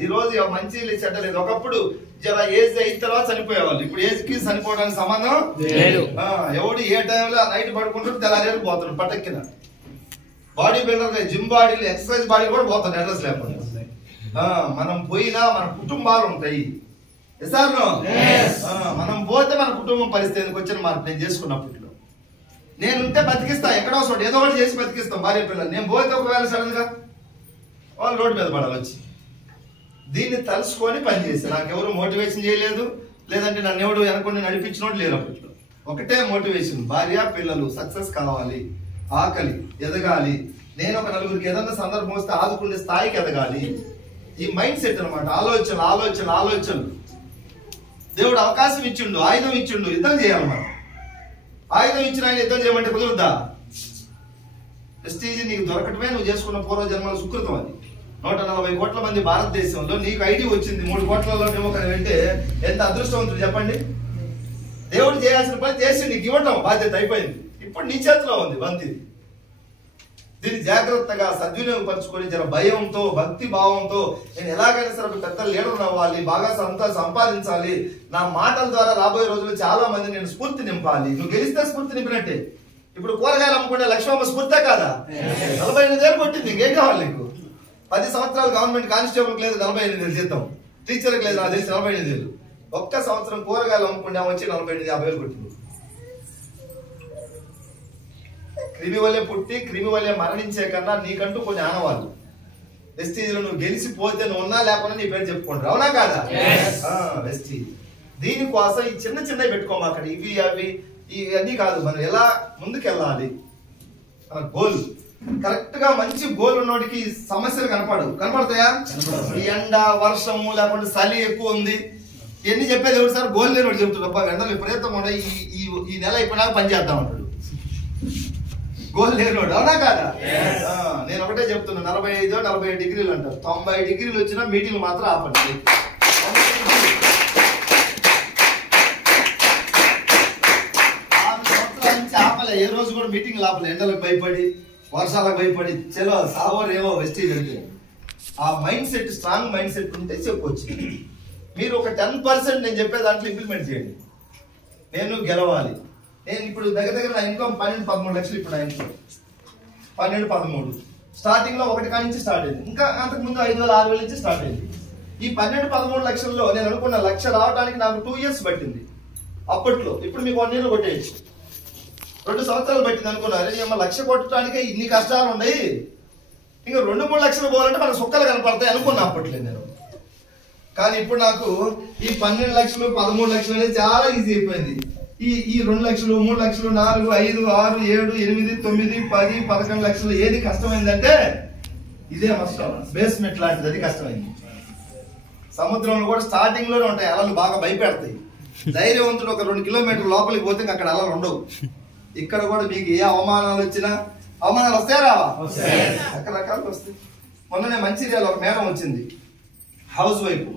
ఈ రోజు మంచి చెడ్డలేదు. ఒకప్పుడు జర ఏజ్ అయిన తర్వాత చనిపోయేవాళ్ళు, ఇప్పుడు ఏజ్ కి చనిపోవడానికి సంబంధం లేదు. ఎవడు ఏ టైంలో నైట్ పడుకుంటూ తెల్లారేళ్ళు పోతాడు పట్టెక్కిన. బాడీ బిల్డర్, జిమ్ బాడీలు, ఎక్సర్సైజ్ బాడీ కూడా పోతాడు అడ్రస్ లేకుండా. మనం పోయినా మన కుటుంబాలు ఉంటాయి. మనం పోతే మన కుటుంబం పరిస్థితి వచ్చిన మార్పు నేను చేసుకున్నప్పట్లో నేనుంటే బతికిస్తా, ఎక్కడో చోట ఏదో ఒకటి చేసి బతికిస్తాం భార్య పిల్లలు. నేను పోతే ఒకవేళ సడన్ గా వాళ్ళు రోడ్డు మీద పడాలి వచ్చి. దీన్ని తలుసుకొని పనిచేసి నాకెవరు మోటివేషన్ చేయలేదు, లేదంటే నన్ను ఎవడు అనుకుని నడిపించినోడు లేరు. అప్పట్లో ఒకటే మోటివేషన్, భార్య పిల్లలు సక్సెస్ కావాలి, ఆకలి ఎదగాలి, నేను ఒక నలుగురికి ఏదన్నా సందర్భం వస్తే ఆదుకునే స్థాయికి ఎదగాలి. ఈ మైండ్ సెట్ అనమాట. ఆలోచనలు. దేవుడు అవకాశం ఇచ్చిండు, ఆయుధం ఇచ్చిండు, యుద్ధం చేయాలి. మనం ఆయుధం ఇచ్చిన ఆయన యుద్ధం చేయమంటే కుదురుద్దా? ప్రెస్టీజ్ నీకు దొరకటమే నువ్వు చేసుకున్న పూర్వ జన్మల సుకృతం. అది 140 కోట్ల మంది భారతదేశంలో నీకు ఐడి వచ్చింది 3 కోట్లలో అంటే ఎంత అదృష్టవంతుడు చెప్పండి. దేవుడు చేయాల్సిన పని చేసి నీకు ఇవ్వటం బాధ్యత అయిపోయింది. ఇప్పుడు నీ చేతిలో ఉంది బంతి. దీన్ని జాగ్రత్తగా సద్వినియోగపరచుకొని జర భయంతో, భక్తి భావంతో నేను ఎలాగైనా సరే ఒక పెద్ద లీడర్ అవ్వాలి, బాగా సంపాదించాలి, నా మాటల ద్వారా రాబోయే రోజుల్లో చాలా మంది నేను స్ఫూర్తి నింపాలి. నువ్వు గెలిస్తే స్ఫూర్తి నింపినట్టే. ఇప్పుడు కూరగాయలు అమ్ముకునే లక్ష్మమ్మ స్ఫూర్తే కాదా? 48,000 కొట్టింది. ఇంకేం కావాలి నీకు? 10 సంవత్సరాలు గవర్నమెంట్ కానిస్టేబుల్కి లేదు 48,000 జీతం, టీచర్కి లేదు నాకు తెలిసి 48,000. ఒక్క సంవత్సరం కూరగాయలు అమ్ముకుంటే వచ్చి 48,000-50,000 కొట్టింది. క్రిమి వల్లే పుట్టి క్రిమి వల్లే మరణించే కన్నా నీకంటూ కొన్ని ఆనవాళ్ళు. వెస్టీజ్లో నువ్వు గెలిచిపోతే నువ్వు ఉన్నా లేకుండా నీ పేరు చెప్పుకుంటారు. అవునా కాదా? వెస్టీజ్ దీనికోసం ఈ చిన్నవి పెట్టుకోమాకండి. ఇవి అవి ఇవన్నీ కాదు. మనం ఎలా ముందుకెళ్ళాలి, మన గోల్ కరెక్ట్ గా మంచి గోల్ ఉన్నోడికి సమస్యలు కనపడతాయా? ఈ ఎండ, వర్షము, లేకుంటే చలి ఎక్కువ ఉంది, ఎన్ని చెప్పేది ఎవరు సార్? గోల్ లేని వాడు చెప్తున్నాడు, అబ్బా వెంటనే విపరీతంగా ఉండే ఈ నెల అయిపోయినాక పని చేద్దాం అంటాడు. గోల్ లేనివాడు, అవునా కాదా? నేను ఒకటే చెప్తున్నా, 45 డిగ్రీలు అంటారు, 90 డిగ్రీలు వచ్చినా మీటింగ్ మాత్రం ఆపండి. 6 సంవత్సరాల నుంచి ఆపలే, ఏ రోజు కూడా మీటింగ్ ఆపలే. ఎండలకు భయపడి, వర్షాలకు భయపడి, చలో సావరేమో వెస్టీజ్ అంటే. ఆ mind set, strong mind set ఉంటే చెప్పొచ్చు. మీరు ఒక 10% నేను చెప్పే దాంట్లో ఇంప్లిమెంట్ చేయండి. నేను గెలవాలి. నేను ఇప్పుడు దగ్గర నా ఇన్కమ్ 12-13 లక్షలు. ఇప్పుడు నా ఇన్కమ్ 12-13 స్టార్టింగ్ లో 1 కాడి నుంచి స్టార్ట్ అయింది. ఇంకా అంతకుముందు 5,000-6,000 నుంచి స్టార్ట్ అయింది. ఈ 12-13 లక్షల్లో నేను అనుకున్న 1,00,000 రావడానికి నాకు 2 years పట్టింది అప్పట్లో. ఇప్పుడు మీకు 1 year కొట్టేయచ్చు. 2 సంవత్సరాలు పట్టింది అనుకున్నారు. 1,00,000 కొట్టడానికే ఇన్ని కష్టాలు ఉన్నాయి, ఇంకా 2-3 లక్షలు పోవాలంటే మనకు సుక్కలు కనపడతాయి అనుకున్నా అప్పట్లో నేను. కానీ ఇప్పుడు నాకు ఈ 12 లక్షలు 13 లక్షలు అనేది చాలా ఈజీ అయిపోయింది. ఈ 2 లక్షలు 3 లక్షలు 4 5 6 7 8 9 10 11 లక్షలు ఏది కష్టమైందంటే ఇదే కష్టం. బేస్మెంట్ లాంటిది, అది కష్టమైంది. సముద్రంలో కూడా స్టార్టింగ్ లోనే ఉంటాయి అలలు, బాగా భయపెడతాయి. ధైర్యవంతుడు ఒక 2 కిలోమీటర్ల లోపలికి పోతే అక్కడ అలలు ఉండవు. ఇక్కడ కూడా మీకు ఏ అవమానాలు వచ్చినా, అవమానాలు వస్తాయా రావా? రకరకాలు వస్తాయి. మొన్ననే మంచిర్యాల ఒక మేడం వచ్చింది, హౌస్ వైఫ్.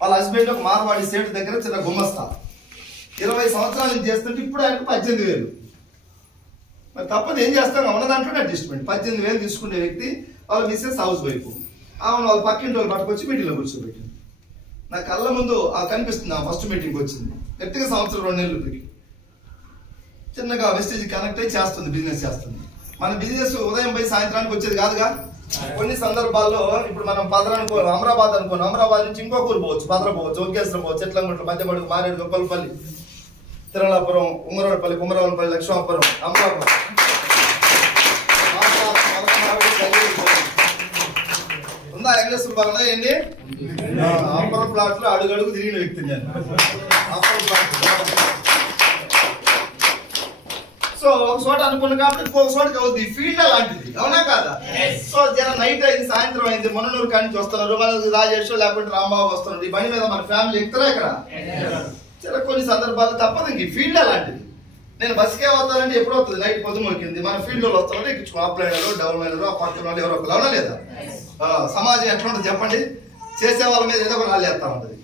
వాళ్ళ హస్బెండ్ ఒక మార్వాడి సేటు దగ్గర చిన్న గుమ్మస్తా, 20 సంవత్సరాల నుంచి చేస్తుంటే ఇప్పుడు ఆయనకు 18,000. మరి తప్పదు, ఏం చేస్తాం, ఉన్న దాంట్లోనే అడ్జస్ట్మెంట్. 18,000 తీసుకునే వ్యక్తి, వాళ్ళ మిస్సెస్ హౌస్ వైఫ్. ఆమెను వాళ్ళ పక్కింటి వాళ్ళు పట్టుకొచ్చి మీటింగ్లో కూర్చోబెట్టింది. నా కళ్ళ ముందు కనిపిస్తుంది. ఆ ఫస్ట్ మీటింగ్ వచ్చింది గట్టిగా 1-2 నెలలు చిన్నగా వెస్టేజ్ కనెక్ట్ అయ్యి చేస్తుంది, బిజినెస్ చేస్తుంది. మన బిజినెస్ ఉదయం పోయి సాయంత్రానికి వచ్చేది కాదుగా. కొన్ని సందర్భాల్లో ఇప్పుడు మనం పదర అనుకో, అమరాబాద్ అనుకోండి, అమరాబాద్ నుంచి ఇంకో ఊరు పోవచ్చు, పదర పోవచ్చు, ఓకేశ్వరం పోవచ్చు, చెట్లంగుంట్లు, మధ్యపడుగు, మారేడు, గొప్పలపల్లి, తిరుమలాపురం, ఉంగరవాడపల్లి, కుమరవనపల్లి, లక్ష్మాపురం, అమరాబాద్. ఉందా వెంకటేశ్వర బాగా ఏంటి? అప్పర్ ప్లాట్ లో అడుగడుగు తిరిగిన వ్యక్తి నేను. అప్పర్ ప్లాట్ సో ఒక చోట అనుకున్నాను కాబట్టి ఇంకొక చోటకి అవుతుంది. ఫీల్డ్ అలాంటిది, అవునా కాదా? సో జర నైట్ అయింది, సాయంత్రం అయింది, మొన్ననూరు కాడి నుంచి వస్తున్నారు, మన రాజేష్ లేకపోతే రాంబాబు వస్తున్నారు. ఈ బండి మీద మన ఫ్యామిలీ ఎక్కుతారా ఇక్కడ? చాలా కొన్ని సందర్భాలు తప్పదు. ఇంక ఫీల్డ్ అలాంటిది. నేను బస్కే వస్తానంటే ఎప్పుడు వస్తుంది? నైట్ పొద్దుమొక్కింది. మన ఫీల్డ్ లో వస్తానంటే ఎక్కించుకో, అప్ లైనర్, డౌన్ లైనర్, పక్కన వాళ్ళు ఎవరో ఒకరు, అవునా లేదా? సమాజం ఎట్లా ఉంటుంది చెప్పండి? చేసే వాళ్ళ మీద ఏదో ఒక రాళ్ళు వేస్తా ఉంటుంది.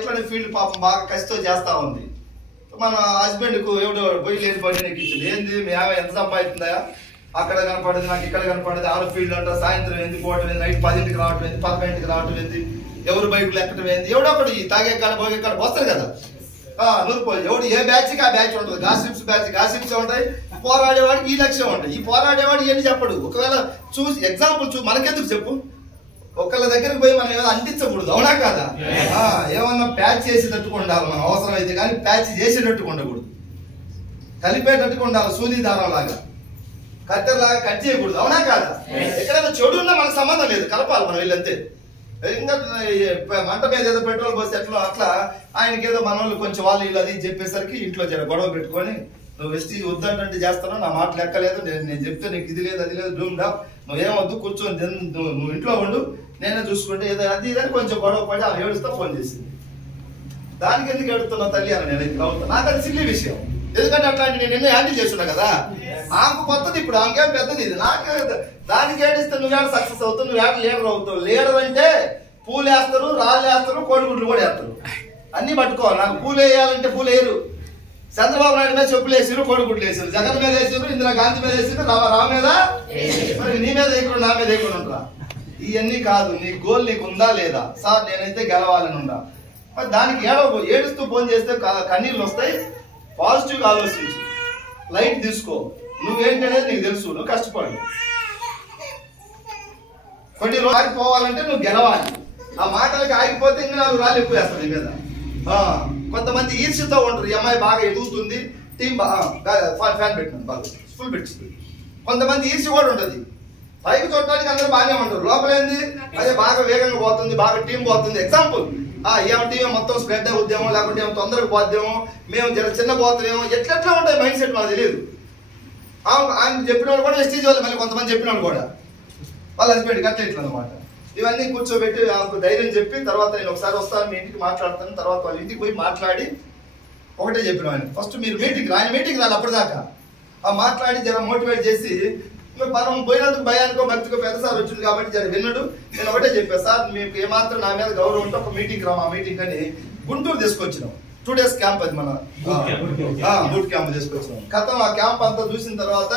ఇట్లానే ఫీల్డ్ పాపం బాగా కసితో చేస్తా ఉంది. మన హస్బెండ్ కు ఎవడో పోయి లేని బండి ఎక్కించింది. ఏంది మీ ఆమె ఎంత సంపాదిస్తుందా? అక్కడ కనపడేది నాకు, ఇక్కడ కనపడేది. 6 ఫీల్డ్ అంట, సాయంత్రం ఏంది పోవటం ఏంది, నైట్ 10ంటికి రావటం ఏంది, 11ంటికి రావటం ఏంది, ఎవరు బైకులు ఎక్కడం ఏంది, ఎవడో ఒకటి తాగే కాడ పోగే కాడ వస్తారు కదా. నూరుకోవాలి. ఎవడు ఏ బ్యాచ్కి ఆ బ్యాచ్ ఉంటుంది. గాసిప్స్ బ్యాచ్ గాసిప్స్ ఉంటాయి, పోరాడేవాడికి ఈ లక్ష్యం ఉంటాయి. ఈ పోరాడేవాడు ఏంటి చెప్పడు. ఒకవేళ చూసి ఎగ్జాంపుల్ మనకెందుకు చెప్పు? ఒకళ్ళ దగ్గరికి పోయి మనం ఏమైనా అంటించకూడదు, అవునా కాదా? ఏమన్నా ప్యాచ్ చేసేటట్టుగా ఉండాలి మనం, అవసరం అయితే. కానీ ప్యాచ్ చేసేటట్టుగా ఉండకూడదు, కలిపేటట్టుగా ఉండాలి. సూది దారం లాగా, కత్తెరలాగా కట్ చేయకూడదు, అవునా కాదా? ఎక్కడైనా చెడు ఉన్నా మనకు సంబంధం లేదు, కలపాలి మనం వీళ్ళంతే. ఇంకా మంట మీద ఏదో పెట్రోల్ పోస్తే ఎట్లా అట్లా ఆయనకి ఏదో మన వాళ్ళు కొంచెం వాళ్ళు వీళ్ళు అది చెప్పేసరికి ఇంట్లో జర గొడవ పెట్టుకొని, నువ్వు వెస్టీజ్ వద్దంటే చేస్తాను, నా మాట లెక్కలేదు, నేను చెప్తే నీకు ఇది లేదు అది లేదు, డూమ్ డా, నువ్వేమొద్దు కూర్చొని నువ్వు ఇంట్లో ఉండు, నేనే చూసుకుంటే ఏదో అది ఇదని కొంచెం గొడవ పడి ఆమె ఏడుస్తా ఫోన్ చేసింది. దానికి ఎందుకు ఏడుతున్నా తల్లి అని నేను అవుతాను. నాకు అది సిల్లీ విషయం, ఎందుకంటే అట్లాంటి నేను ఎన్నో హ్యాండిల్ చేస్తున్నా కదా. ఆమెకు కొత్తది, ఇప్పుడు ఆమెకేం పెద్దది ఇది. నాకే దానికి ఏడిస్తే నువ్వేడ సక్సెస్ అవుతావు, నువ్వేడ లీడర్ అవుతావు. లీడర్ అంటే పూలు వేస్తారు, రాళ్ళు వేస్తారు, కోడిగుడ్లు కూడా వేస్తారు, అన్ని పట్టుకోవాలి. నాకు పూలు వేయాలంటే పూలు వేయరు. చంద్రబాబు నాయుడు మీద చెప్పులు వేసారు, కోడిగుడ్లు వేసారు, జగన్ మీద వేసారు, ఇందిరా గాంధీ మీద వేసారు, రామ మీద. మరి నీ మీద వేయకుండా నా మీద వేయకుండా ఉంటా. ఇవన్నీ కాదు. నీ గోల్ నీకు ఉందా లేదా? సార్ నేనైతే గెలవాలని ఉందా? మరి దానికి ఏడుస్తూ ఫోన్ చేస్తే కన్నీళ్ళు వస్తాయి. పాజిటివ్ గా ఆలోచించు, లైట్ తీసుకో. నువ్వేంటనేది నీకు తెలుసు, నువ్వు కష్టపడు. కొన్ని రోజులు ఆగిపోవాలంటే నువ్వు గెలవాలి. ఆ మాటలకి ఆగిపోతే ఇంకా 4 రాళ్ళు ఎక్కువ వేస్తాను నీ మీద. కొంతమంది ఈర్ష్యతో ఉంటారు, ఈ అమ్మాయి బాగా ఎదుగుతుంది, టీం ఫ్యాన్ పెట్టినాను బాగా ఫుల్ పెట్టింది. కొంతమంది ఈర్ష్య కూడా ఉంటుంది. పైకి చూడటానికి అందరూ బాగానే ఉంటారు, లోపలేంది అదే బాగా వేగంగా పోతుంది, బాగా టీం పోతుంది. ఎగ్జాంపుల్, ఏమో టీం మొత్తం స్ప్రెడ్ అవుద్దేమో, లేకుంటే ఏమో తొందరగా పోద్దేమో, మేము చిన్న పోతామేమో, ఎట్లెట్లా ఉంటాయి మైండ్ సెట్ మనకు తెలియదు. ఆయన చెప్పిన వాళ్ళు కూడా వెస్టీజ్ వాళ్ళు, మళ్ళీ కొంతమంది చెప్పిన వాళ్ళు కూడా వాళ్ళ హస్బెండ్ అట్లా ఇట్లా అనమాట. ఇవన్నీ కూర్చోబెట్టి నాకు ధైర్యం చెప్పి తర్వాత నేను ఒకసారి వస్తాను మీ ఇంటికి మాట్లాడతాను. తర్వాత వాళ్ళ ఇంటికి పోయి మాట్లాడి ఒకటే చెప్పిన ఆయన, ఫస్ట్ మీరు ఆయన మీటింగ్ రాలి అప్పటిదాకా ఆ మాట్లాడి జర మోటివేట్ చేసి మనం పోయినందుకు భయానికో భక్తికో పెద్ద సార్ వచ్చింది కాబట్టి జర విన్నాడు. నేను ఒకటే చెప్పాను, సార్ మీకు ఏమాత్రం నా మీద గౌరవం ఉంటే ఒక మీటింగ్ రా, మా మీటింగ్ అని గుంటూరు తీసుకొచ్చినాం. 2 days క్యాంప్ అది మన బూట్ క్యాంప్ తీసుకొచ్చినాం. కథం ఆ క్యాంప్ అంతా చూసిన తర్వాత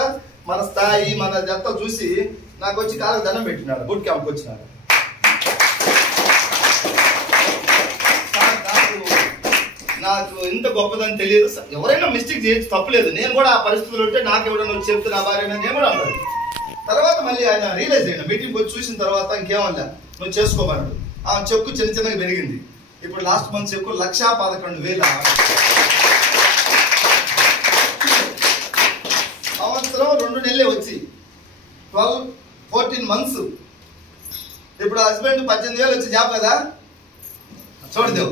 మన స్థాయి మన అంతా చూసి నాకు వచ్చి కాళ్ళకి దండం పెట్టినాడు. బూట్ క్యాంప్కి వచ్చినాడు. నాకు ఇంత గొప్పదని తెలియదు. ఎవరైనా మిస్టేక్ చేయొచ్చు, తప్పులేదు. నేను కూడా ఆ పరిస్థితులు ఉంటే నాకు ఎవరైనా వచ్చి చెప్తే నా భార్య నేను కూడా అన్నాడు. తర్వాత మళ్ళీ ఆయన రియలైజ్ అయ్యాడు. మీటింగ్ వచ్చి చూసిన తర్వాత ఇంకేమన్నా నువ్వు చేసుకోమన్నాడు. ఆ చెక్కు చిన్న చిన్నగా పెరిగింది. ఇప్పుడు లాస్ట్ మంత్ చెక్కు 1,11,000. సంవత్సరం 2 నెలలే వచ్చి 14 months. ఇప్పుడు హస్బెండ్ 18,000 వచ్చి జాబ్ కదా చూడదేవు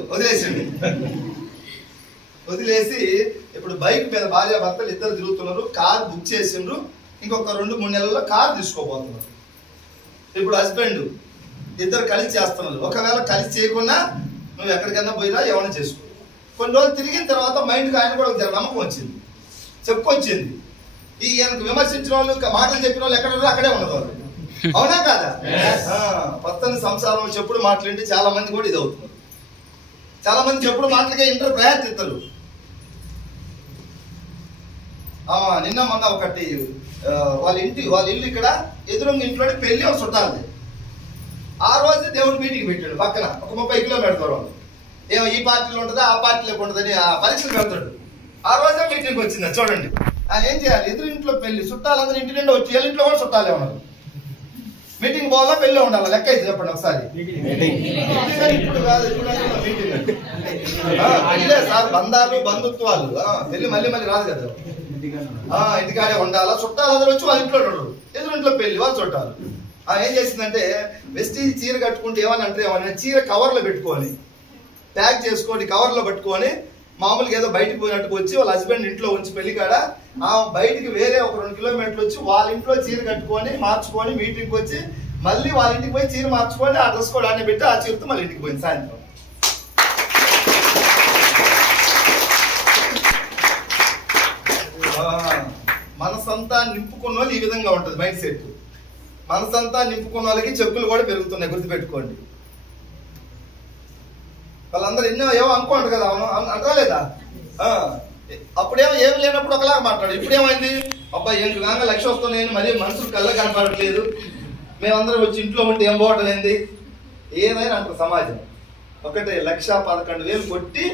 వదిలేసి ఇప్పుడు బైక్ మీద భార్య భర్తలు ఇద్దరు తిరుగుతున్నారు. కార్ బుక్ చేసిండ్రు. ఇంకొక 2-3 నెలల్లో కార్ తీసుకోబోతున్నారు. ఇప్పుడు హస్బెండ్ ఇద్దరు కలిసి చేస్తున్నారు. ఒకవేళ కలిసి చేయకుండా నువ్వు ఎక్కడికైనా పోయినా ఏమైనా చేసుకో. కొన్ని రోజులు తిరిగిన తర్వాత మైండ్కి ఆయన కూడా నమ్మకం వచ్చింది, చెప్పుకొచ్చింది. ఈయనకు విమర్శించిన వాళ్ళు, మాటలు చెప్పిన వాళ్ళు ఎక్కడ ఉన్నారో అక్కడే ఉన్నది. అవునా కాదా? పచ్చని సంసారం చెప్పుడు మాటలేంటి చాలా మంది కూడా ఇది అవుతున్నారు. చాలా మంది చెప్పుడు మాటలకే ఇంటర్ ప్రయత్నిస్తారు. నిన్న మొన్న ఒకటి వాళ్ళ ఇల్లు ఇక్కడ ఎదురుంగ ఇంట్లోనే పెళ్లి ఒక చుట్టాలి. ఆ రోజు దేవుడు మీటింగ్ పెట్టాడు పక్కన ఒక 30 kilometers దూరం. ఏమో ఈ పార్టీలో ఉంటుందా ఆ పార్టీలోకి ఉంటుందని ఆ పరీక్షలు పెడతాడు. ఆ రోజే మీటింగ్ వచ్చింది. చూడండి ఏం చేయాలి? ఎదురు ఇంట్లో పెళ్లి, చుట్టాలందరూ ఇంటి నిండా వచ్చి ఇంట్లో కూడా చుట్టాలే ఉన్నారు. మీటింగ్ పోవాలా పెళ్ళి ఉండాలా? లెక్క అయితే చెప్పండి ఒకసారి. ఇప్పుడు కాదు, పెళ్ళే సార్, బంధాలు బంధుత్వాలు. పెళ్లి మళ్ళీ రాదు కదా. ఇంటికాడే ఉండాలా, చుట్టాలందరూ వచ్చి వాళ్ళ ఇంట్లో ఉండరు. ఎదురు ఇంట్లో పెళ్లి, వాళ్ళు చుట్టాలు. ఏం చేసిందంటే వెస్టీజ్ చీర కట్టుకుంటే ఏమని చీర కవర్లో పెట్టుకొని ప్యాక్ చేసుకొని కవర్లో పెట్టుకొని మామూలుగా ఏదో బయటకు పోయినట్టుకు వచ్చి వాళ్ళ హస్బెండ్ ఇంట్లో ఉంచి పెళ్లి కాడ బయటికి వేరే ఒక 2 kilometers వచ్చి వాళ్ళ ఇంట్లో చీర కట్టుకొని మార్చుకొని మీటింగ్కి వచ్చి మళ్ళీ వాళ్ళ ఇంటికి పోయి చీర మార్చుకొని ఆ డ్రెస్ కూడా అన్నీ పెట్టి ఆ చీరతో మళ్ళీ ఇంటికి పోయింది సాయంత్రం. మనసంతా నింపుకున్న వాళ్ళు ఈ విధంగా ఉంటుంది మైండ్ సెట్. మనసంతా నింపుకున్న వాళ్ళకి చెప్పులు కూడా పెరుగుతున్నాయి, గుర్తుపెట్టుకోండి. వాళ్ళందరూ ఏమో అనుకోండి కదా, అంటారా లేదా? అప్పుడేమో ఏమి లేనప్పుడు ఒకలాగా మాట్లాడు. ఇప్పుడేమైంది? అబ్బాయి ఏం వేగంగా 1,00,000 వస్తున్నాయని మళ్ళీ మనుషులు కళ్ళ కనపడట్లేదు, మేమందరం వచ్చి ఇంట్లో ఉంటే ఏం పోవటం ఏంది ఏదైనా అంటారు సమాజం. ఒకటే 1,11,000 కొట్టి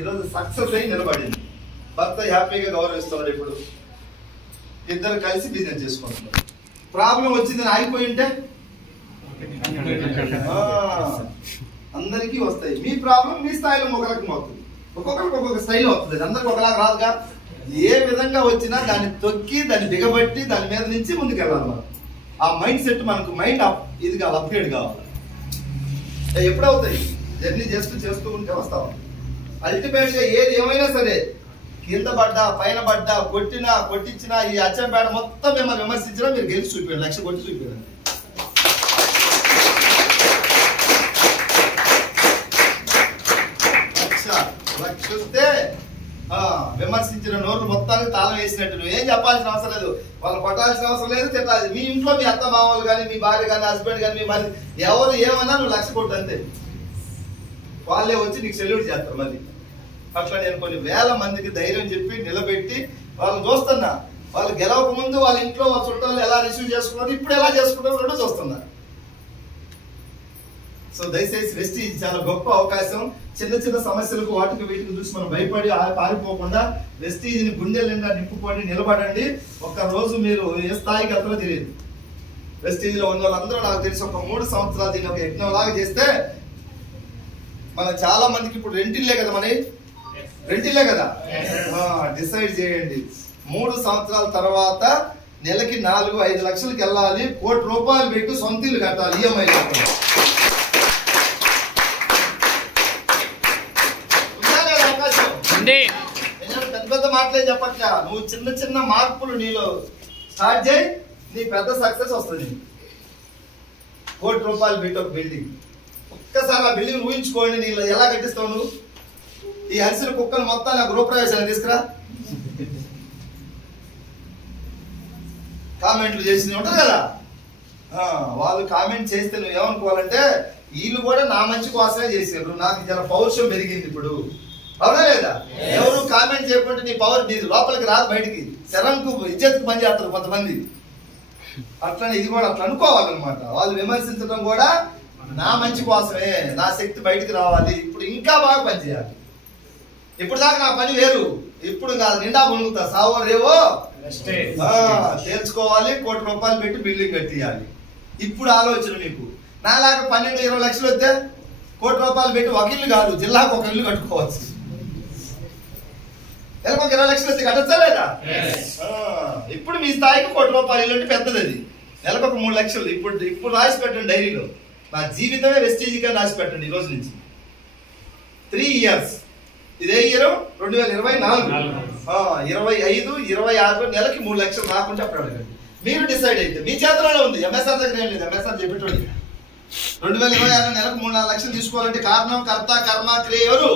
ఈరోజు సక్సెస్ అయి నిలబడింది. భర్త హ్యాపీగా గౌరవిస్తున్నాడు. ఇప్పుడు ఇద్దరు కలిసి బిజినెస్ చేసుకుంటున్నారు. ప్రాబ్లం వచ్చిందని ఆగిపోయి ఉంటే అందరికీ వస్తాయి. మీ ప్రాబ్లం మీ స్థాయిలో ఒక రకం అవుతుంది, ఒక్కొక్కరికి ఒక్కొక్క స్టైల్ అవుతుంది. అందరికి ఒకలాగా రాదుగా. ఏ విధంగా వచ్చినా దాన్ని తొక్కి దాన్ని దిగబట్టి దాని మీద నుంచి ముందుకు వెళ్ళాలి. మనం ఆ మైండ్ సెట్ మనకు మైండ్ ఇది కావాలి, అప్గ్రేడ్ కావాలి. ఎప్పుడవుతాయి? జర్నీ చేస్తూ ఉంటే వస్తాం. అల్టిమేట్ గా ఏది ఏమైనా సరే కింద పడ్డా పైన పడ్డా కొట్టినా కొట్టించినా ఈ అచ్చంపేట మొత్తం మిమ్మల్ని విమర్శించినా మీరు గెలిచి చూపించండి, 1,00,000 కొట్టి చూపించండి. చూస్తే విమర్శించిన నోట్లు మొత్తానికి తాళం వేసినట్టు. నువ్వు ఏం చెప్పాల్సిన అవసరం లేదు, వాళ్ళు కొట్టాల్సిన అవసరం లేదు, తిట్టాలి. మీ ఇంట్లో మీ అత్త మామూలు కానీ మీ భార్య కానీ హస్బెండ్ కానీ మీ భార్య ఎవరు ఏమన్నా నువ్వు 1,00,000 కొట్టు అంతే. వాళ్ళే వచ్చి నీకు సెల్యూట్ చేస్తారు. మళ్ళీ అట్లా నేను కొన్ని వేల మందికి ధైర్యం చెప్పి నిలబెట్టి వాళ్ళని చూస్తున్నా. వాళ్ళు గెలవక ముందు వాళ్ళ ఇంట్లో వాళ్ళ చుట్టాలు ఎలా రిసీవ్ చేసుకున్నారు, ఇప్పుడు ఎలా చేసుకుంటారు రెండో చూస్తున్నా. సో దయచేసి వెస్టీజ్ చాలా గొప్ప అవకాశం. చిన్న చిన్న సమస్యలకు వాటికి వీటికి చూసి మనం భయపడి పారిపోకుండా వెస్టీజ్ ని గుండెల నిండా నింపుకొని నిలబడండి. ఒక్క రోజు మీరు ఏ స్థాయికి వెళ్తారో తెలియదు. వెస్టీజ్ లో ఉన్న వాళ్ళందరూ నాకు తెలిసి ఒక 3 సంవత్సరాలు దీన్ని ఒక యజ్ఞం లాగా చేస్తే మన చాలా మందికి ఇప్పుడు రెంటిల్లే కదా, రెంటిల్లే కదా. డిసైడ్ చేయండి 3 సంవత్సరాల తర్వాత నెలకి 4-5 లక్షలకి వెళ్ళాలి, 1 కోటి రూపాయలు పెట్టి సొంత ఇల్లు కట్టాలి ఈఎంఐ. పెద్ద పెద్ద మాటలే చెప్పట్లే, నువ్వు చిన్న చిన్న మార్పులు నీలో స్టార్ట్ చేయి, నీ పెద్ద సక్సెస్ వస్తుంది. ₹1,00,00,000 పెట్టి ఒక బిల్డింగ్. ఒక్కసారి ఆ బిల్డింగ్ ఊహించుకోండి. నీళ్ళు ఎలా కట్టిస్తావు నువ్వు? ఈ అరిసిన కుక్కలు మొత్తాన్ని ఆ గృహప్రవేశాన్ని తీసుకురా. కామెంట్లు చేసి ఉంటారు కదా, వాళ్ళు కామెంట్ చేస్తే నువ్వు ఏమనుకోవాలంటే వీళ్ళు కూడా నా మంచి కోసమే చేసారు, నాకు జర పౌరుషం పెరిగింది ఇప్పుడు. అవునా లేదా? ఎవరు కామెంట్ చేయకుంటే నీ పవర్ నీది లోపలికి రాదు, బయటికి శరంకు ఇజ్జత్కు పని చేస్తారు కొంతమంది. అట్లా ఇది కూడా అట్లా అనుకోవాలన్నమాట. వాళ్ళు విమర్శించడం కూడా నా మంచి కోసమే, నా శక్తి బయటికి రావాలి, ఇప్పుడు ఇంకా బాగా పనిచేయాలి. ఇప్పుడు దాకా నా పని వేరు, ఇప్పుడు కాదు నిండా మునుగుతా, సావో రేవో తేల్చుకోవాలి. ₹1,00,00,000 పెట్టి బిల్డింగ్ కట్టియాలి. ఇప్పుడు ఆలోచన మీకు. నాలాగా 12-20 లక్షలు వస్తే ₹1,00,00,000 పెట్టి ఒక ఇల్లు కాదు, జిల్లాకు ఒక ఇల్లు కట్టుకోవచ్చు. నెలకు ఒక 20 లక్షలు వస్తే కట్టచ్చా లేదా? ఇప్పుడు మీ స్థాయికి ₹1,00,00,000 ఇల్లు అంటే పెద్దది. అది నెలకు ఒక 3 లక్షలు. ఇప్పుడు రాసి పెట్టండి డైరీలో, నా జీవితమే వెస్టీజ్గా రాసి పెట్టండి ఈ రోజు నుంచి. 3 ఇయర్స్. ఇదే ఇయర్ 2024, 25, 26 నెలకి 3 లక్షలు రాకుండా అప్పుడు అడగండి. మీరు డిసైడ్ అయితే మీ చేతిలోనే ఉంది. ఎంఎస్ఆర్ దగ్గర ఏం లేదు, ఎంఎస్ఆర్ చెప్పేటోడి. 2026 నెలకు 3-4 లక్షలు తీసుకోవాలంటే కారణం, కర్త, కర్మ, క్రియ ఎవరు?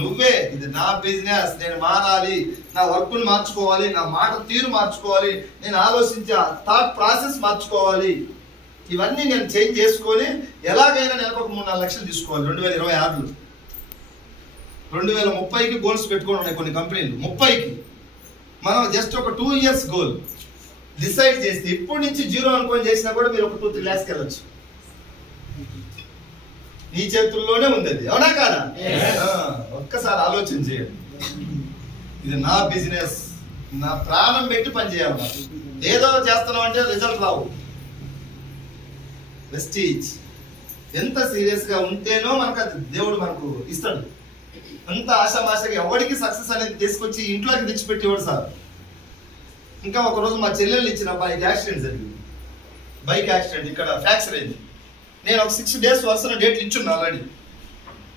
నువ్వే. ఇది నా బిజినెస్, నేను మారాలి, నా వర్క్ని మార్చుకోవాలి, నా మాట తీరు మార్చుకోవాలి, నేను ఆలోచించే థాట్ ప్రాసెస్ మార్చుకోవాలి. ఇవన్నీ నేను చేంజ్ చేసుకొని ఎలాగైనా నెలకు ఒక 3-4 లక్షలు తీసుకోవాలి. 2026లో 2030కి గోల్స్ పెట్టుకొని ఉన్నాయి కొన్ని కంపెనీలు. 30కి మనం జస్ట్ ఒక 2 ఇయర్స్ గోల్ డిసైడ్ చేస్తే ఇప్పటి నుంచి 0 అనుకొని చేసినా కూడా మీరు ఒక 2-3 lakhs వెళ్ళచ్చు. నీ చేతుల్లోనే ఉంది అది. అవునా కాదా? ఒక్కసారి ఆలోచన చేయండి. ఇది నా బిజినెస్, నా ప్రాణం పెట్టి పని చేయాలి. ఏదో చేస్తున్నాం అంటే రిజల్ట్ రావు. వెస్టీజ్ ఎంత సీరియస్ గా ఉంటేనో మనకు అది దేవుడు మనకు ఇస్తాడు. అంత ఆశామాషగా ఎవరికి సక్సెస్ అనేది తీసుకొచ్చి ఇంట్లోకి తెచ్చిపెట్టేవాడు సార్. ఇంకా ఒక రోజు మా చెల్లెళ్ళు ఇచ్చిన అబ్బాయికి యాక్సిడెంట్ జరిగింది, బైక్ యాక్సిడెంట్. ఇక్కడ ఫ్రాక్చర్ అయింది. నేను ఒక 6 days వరుసన డేట్లు ఇచ్చున్నా ఆల్రెడీ.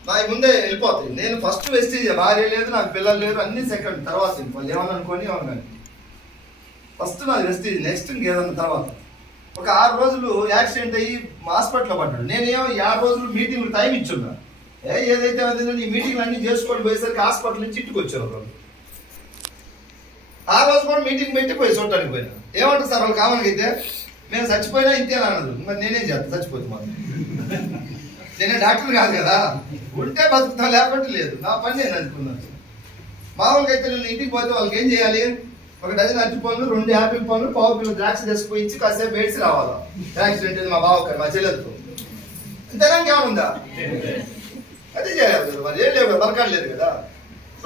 నా ముందే వెళ్ళిపోతాయి. నేను ఫస్ట్ వెస్టీజ్, భార్య లేదు, నాకు పిల్లలు లేరు, అన్ని సెకండ్ తర్వాత. వాళ్ళు ఏమన్నా అనుకోని ఏమన్నా ఫస్ట్ నాది వెస్టీజ్, నెక్స్ట్ ఇంకేదన్నా తర్వాత. ఒక 6 రోజులు యాక్సిడెంట్ అయ్యి హాస్పిటల్లో పడ్డాడు. నేనేమో 6 రోజులు మీటింగ్ టైం ఇచ్చున్నా. ఏదైతే అదే ఈ మీటింగ్లు అన్ని చేసుకొని పోయేసరికి హాస్పిటల్ నుంచి ఇంటికి వచ్చారు. ఆ రోజు కూడా మీటింగ్ పెట్టి పోయి చూడటానికి పోయినా. ఏమంటారు సార్ వాళ్ళు కామన్గా అయితే, మేము చచ్చిపోయినా ఇంతే అన్నది. మరి నేనేం చేస్తాను చచ్చిపోతే? మాకు నేనే డాక్టర్ కాదు కదా, ఉంటే బతుకుతా లేకపోతే లేదు. నా పని నేను అనుకున్నాను. మామూలుగా అయితే నేను ఇంటికి పోతే వాళ్ళకి ఏం చేయాలి? ఒక డజన్ అరటి పనులు, 2 యాపిల్ పనులు, 1/2 కిలో ద్రాక్ష తీసుకుని ఇచ్చి కాసేపు వేసి రావాలా. యాక్సిడెంట్ అయింది మా బావకి, మా చెల్లెలతో. అంతేనా? ఇంకేమనుందా? అదే చేయాలి కదా. మరి ఏం లేవు కదా, బరకాడు లేదు కదా.